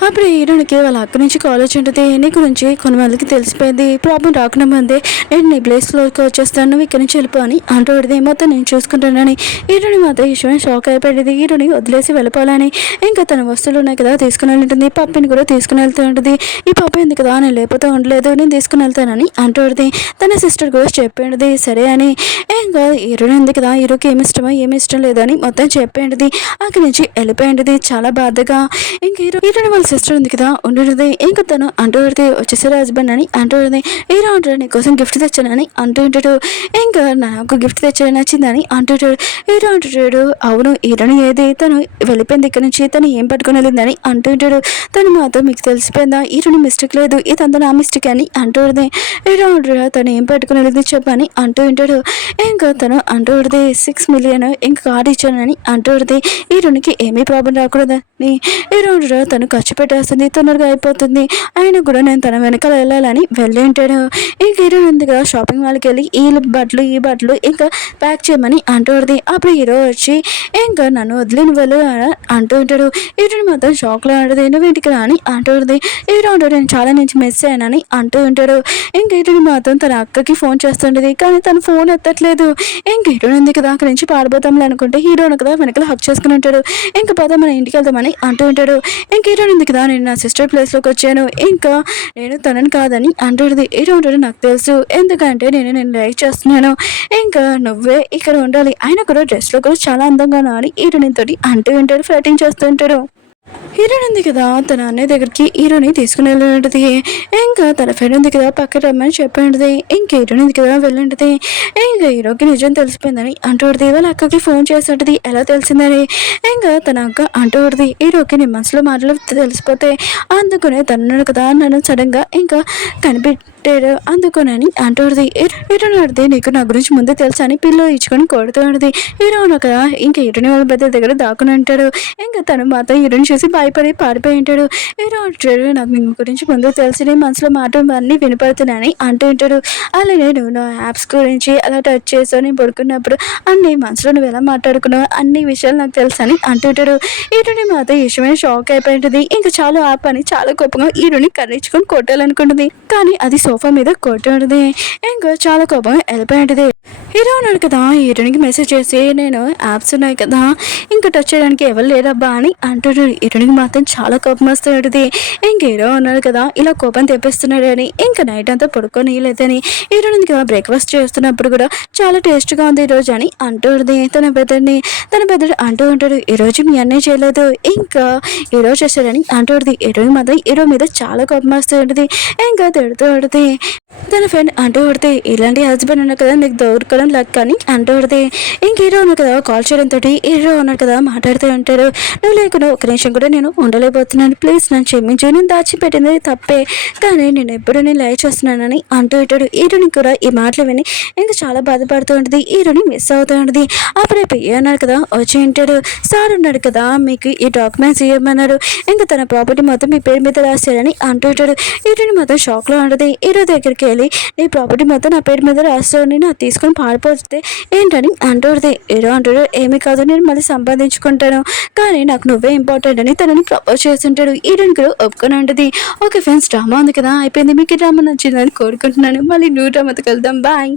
అప్పుడు హీరోనికి వాళ్ళ అక్కడి నుంచి కాలేజ్ ఉంటుంది. నీ గురించి కొంతమందికి తెలిసిపోయింది ప్రాబ్లం రాకుండా ముందే నేను నీ ప్లేస్లోకి వచ్చేస్తాను నువ్వు ఇక్కడి నుంచి వెళ్ళిపో అని అంటూ మొత్తం నేను చూసుకుంటానని. హీరోని మాత్రం విషయం షాక్ అయిపోయింది. హీరోని వదిలేసి వెళ్ళిపోవాలని ఇంకా తన వస్తువులు ఉన్నాయి కదా తీసుకుని వెళ్తుంది. పప్పిని కూడా తీసుకుని వెళ్తూ ఉంటుంది. ఈ పప్పు ఎందుకు కదా నేను లేకపోతే ఉండలేదు నేను తీసుకుని వెళ్తానని అంటుంది. తన సిస్టర్ కూడా చెప్పేది సరే అని. ఇంకా హీరోని ఉంది కదా హీరోకి ఏమి ఇష్టమో ఏమి ఇష్టం లేదని మొత్తం చెప్పేది. అక్కడి నుంచి వెళ్ళిపోయింది చాలా బాధగా. ఇంక హీరోని వాళ్ళ సిస్టర్ ఉంది కదా ఉండేది. ఇంకా తను అంటూ పెడితే వచ్చేసారు హస్బెండ్ అని అంటూ ఉంటుంది. హీరో అంటాడు నీకోసం గిఫ్ట్ తెచ్చానని అంటూ ఉంటాడు. ఇంకా నాకు గిఫ్ట్ తెచ్చాడు నచ్చిందని అంటుంటాడు. హీరో అంటుంటాడు అవును హీరోని ఏది తను వెళ్ళిపోయింది ఇక్కడ నుంచి తను ఏం పట్టుకుని వెళ్ళిందని అంటుంటాడు. తను మాత్రం మీకు తెలిసిపోయిందా హీరోని మిస్టేక్ లేదు ఇదంతా నా మిస్టేక్ అని అంటుంది. హీరో అంటాడు తను ఏం పట్టుకుని వెళ్ళింది చెప్పని అంటూ ఉంటాడు. ఇంకా తను అంటూ ఉంటుంది 6 మిలియన్ ఇంకా కార్డు ఇచ్చానని అంటూ ఉంటుంది. హీరోనికి ఏమీ ప్రాబ్లం రాకూడదని. హీరో అంటాడు తను ఖర్చు పెట్టేస్తుంది తొందరగా అయిపోతుంది ఆయన కూడా నేను తన వెనకాల వెళ్ళాలని వెళ్ళి ఉంటాడు. ఇంక హీరో ఎందుకు షాపింగ్ మాల్కి వెళ్ళి ఈ బట్టలు ఇంకా ప్యాక్ చేయమని అంటుంది. అప్పుడు హీరో వచ్చి ఇంకా నన్ను వదిలి నువ్వు వెళ్ళు అంటూ ఉంటాడు. హీరోని మాత్రం షాక్లో ఆడదు నువ్వు ఇంటికి రాని అంటుంది. హీరో అంటాడు నేను చాలా నుంచి మిస్ అయ్యానని అంటూ ఉంటాడు. ఇంక హీరోని మాత్రం తన అక్కకి ఫోన్ చేస్తుండేది కానీ తను ఫోన్ ఎత్తట్లేదు. ఇంక హీరోయిన్ ఉంది కదా అక్కడి నుంచి పారిపోతాంలే అనుకుంటే హీరోయిన్ కదా వెనకాల హక్ చేసుకుని ఉంటాడు. ఇంక పద మన ఇంటికి వెళ్దామని అంటూ ఉంటాడు. ఇంక హీరోయిన్ ఉంది కదా నేను నా సిస్టర్ ప్లేస్లోకి వచ్చాను, ఇంకా నేను తనని కాదని అంటుంది. హీరో ఉంటాడు నాకు తెలుసు, ఎందుకంటే నేను లైక్ చేస్తున్నాను, ఇంకా నువ్వే ఇక్కడ ఉండాలి, ఆయన కూడా డ్రెస్లో కూడా చాలా అందంగా అని హీరోయిన్ తోటి అంటూ ఉంటాడు, ఫ్లర్టింగ్ చేస్తూ ఉంటాడు. హీరోయిన్ ఉంది కదా తన అన్నయ్య దగ్గరికి హీరోని తీసుకుని వెళ్ళినది. ఇంకా తన ఫ్రెండ్ ఉంది కదా పక్కన రమ్మని చెప్పినది. ఇంక హీరోయిన్ ఉంది కదా వెళ్ళింటది. ఇంకా హీరోకి నిజం తెలిసిపోయిందని అంటూడుది. వాళ్ళ అక్కకి ఫోన్ చేస్తుంటది ఎలా తెలిసిందని. ఇంకా తన అక్క అంటూడుది హీరోకి నీ మనసులో మాటలు తెలిసిపోతే అందుకునే తన్నాడు కదా నన్ను సడన్గా ఇంకా కనిపెట్టాడు అందుకోనని అంటూడుది. హీరోని అడితే నీకు నా గురించి ముందే తెలుసా అని పిల్లలు ఇచ్చుకొని కొడుతూ ఉంటుంది. హీరోను కదా ఇంకా హీరోని వాళ్ళ పెద్ద దగ్గర దాక్కుని ఉంటాడు. ఇంకా తను మాత్రం హీరోని చూసి భయపడి పారిపోయి ఉంటాడు. హీరో అంటాడు నాకు మీ గురించి ముందు తెలిసి మనసులో మాట అన్నీ వినపడుతున్నాయని అంటూ ఉంటాడు. అలానే నువ్వు నా యాప్స్ గురించి అలా టచ్ చేసావు, నేను పడుకున్నప్పుడు అన్ని మనసులో నువ్వు ఎలా మాట్లాడుకున్నావు అన్ని విషయాలు నాకు తెలుసు అని అంటుంటాడు. హీరోని మాత్రం ఈ విషయమే షాక్ అయిపోయింటుంది. ఇంకా చాలా యాప్ అని చాలా కోపంగా హీరోని కర్రించుకొని కొట్టాలనుకుంటుంది. కానీ అది సోఫా మీద కొట్టి ఉంటుంది. ఇంకా చాలా కోపంగా వెళ్ళిపోయి ఉంటుంది. హీరో ఉన్నాడు కదా హీరోనికి మెసేజ్ చేసి నేను యాప్స్ ఉన్నాయి కదా ఇంకా టచ్ చేయడానికి ఎవరు లేదబ్బా అని అంటాడు. హీరోనికి మాత్రం చాలా కోపం వస్తుంది. ఇంక హీరో ఉన్నాడు కదా ఇలా కోపం తెప్పిస్తున్నాడు అని ఇంకా నైట్ అంతా పడుకొని లేదని హీరోయిన్ కదా బ్రేక్ఫాస్ట్ చేస్తున్నప్పుడు కూడా చాలా టేస్ట్గా ఉంది ఈరోజు అని అంటుంది. తన పెద్దడు అంటూ ఉంటాడు ఈరోజు మీ అన్నయ్య చేయలేదు ఇంకా హీరో చేశాడని అంటుంది. హీరోయిన్ మాత్రం హీరో మీద చాలా కోపం వస్తూ ఉంటుంది. ఇంకా తిడుతూ ఉంటుంది. తన ఫ్రెండ్ అంటూ పడితే ఇలాంటి హస్బెండ్ ఉన్నా కదా నీకు దొరకడం లక్ అని అంటూ పడితే ఇంక హీరో ఉన్నాడు కదా కాల్ చేయడంతో హీరో ఉన్నాడు కదా మాట్లాడుతూ ఉంటాడు. నువ్వు లేకుండా ఒక నిమిషం కూడా నేను ఉండలేకపోతున్నాను, ప్లీజ్ నన్ను క్షమించు, నేను దాచిపెట్టింది తప్పే, కానీ నేను ఎప్పుడు నేను లైవ్ చేస్తున్నానని అంటూ ఉంటాడు. హీరోని కూడా ఈ మాటలు విని ఇంకా చాలా బాధపడుతూ ఉంటుంది. హీరోని మిస్ అవుతూ ఉంటుంది. అప్పుడే పియ్య అన్నాడు కదా వచ్చి ఉంటాడు. సార్ ఉన్నాడు కదా మీకు ఈ డాక్యుమెంట్స్ ఇవ్వమన్నారు, ఇంకా తన ప్రాపర్టీ మొత్తం మీ పేరు మీద రాశారని అంటూ ఉంటాడు. హీరోని మొత్తం షాక్లో ఉంటుంది. హీరో దగ్గరికి వెళ్ళి నీ ప్రాపర్టీ మొత్తం నా పేరు మీద రాస్తావు, నేను అది తీసుకొని పారిపోతే ఏంటని అంటుంది. హీరో అంటాడు ఏమీ కాదు నేను మళ్ళీ సంపాదించుకుంటాను, కానీ నాకు నువ్వే ఇంపార్టెంట్ అని తనని ప్రపోజ్ చేస్తుంటాడు. హీరోయిన్ కూడా ఒప్పుకొని ఉంటుంది. ఓకే ఫ్రెండ్స్ డ్రామా ఉంది కదా అయిపోయింది. మీకు ఈ డ్రామా నచ్చిందని కోరుకుంటున్నాను. మళ్ళీ న్యూ డ్రామాతో కలుద్దాం. బాయ్.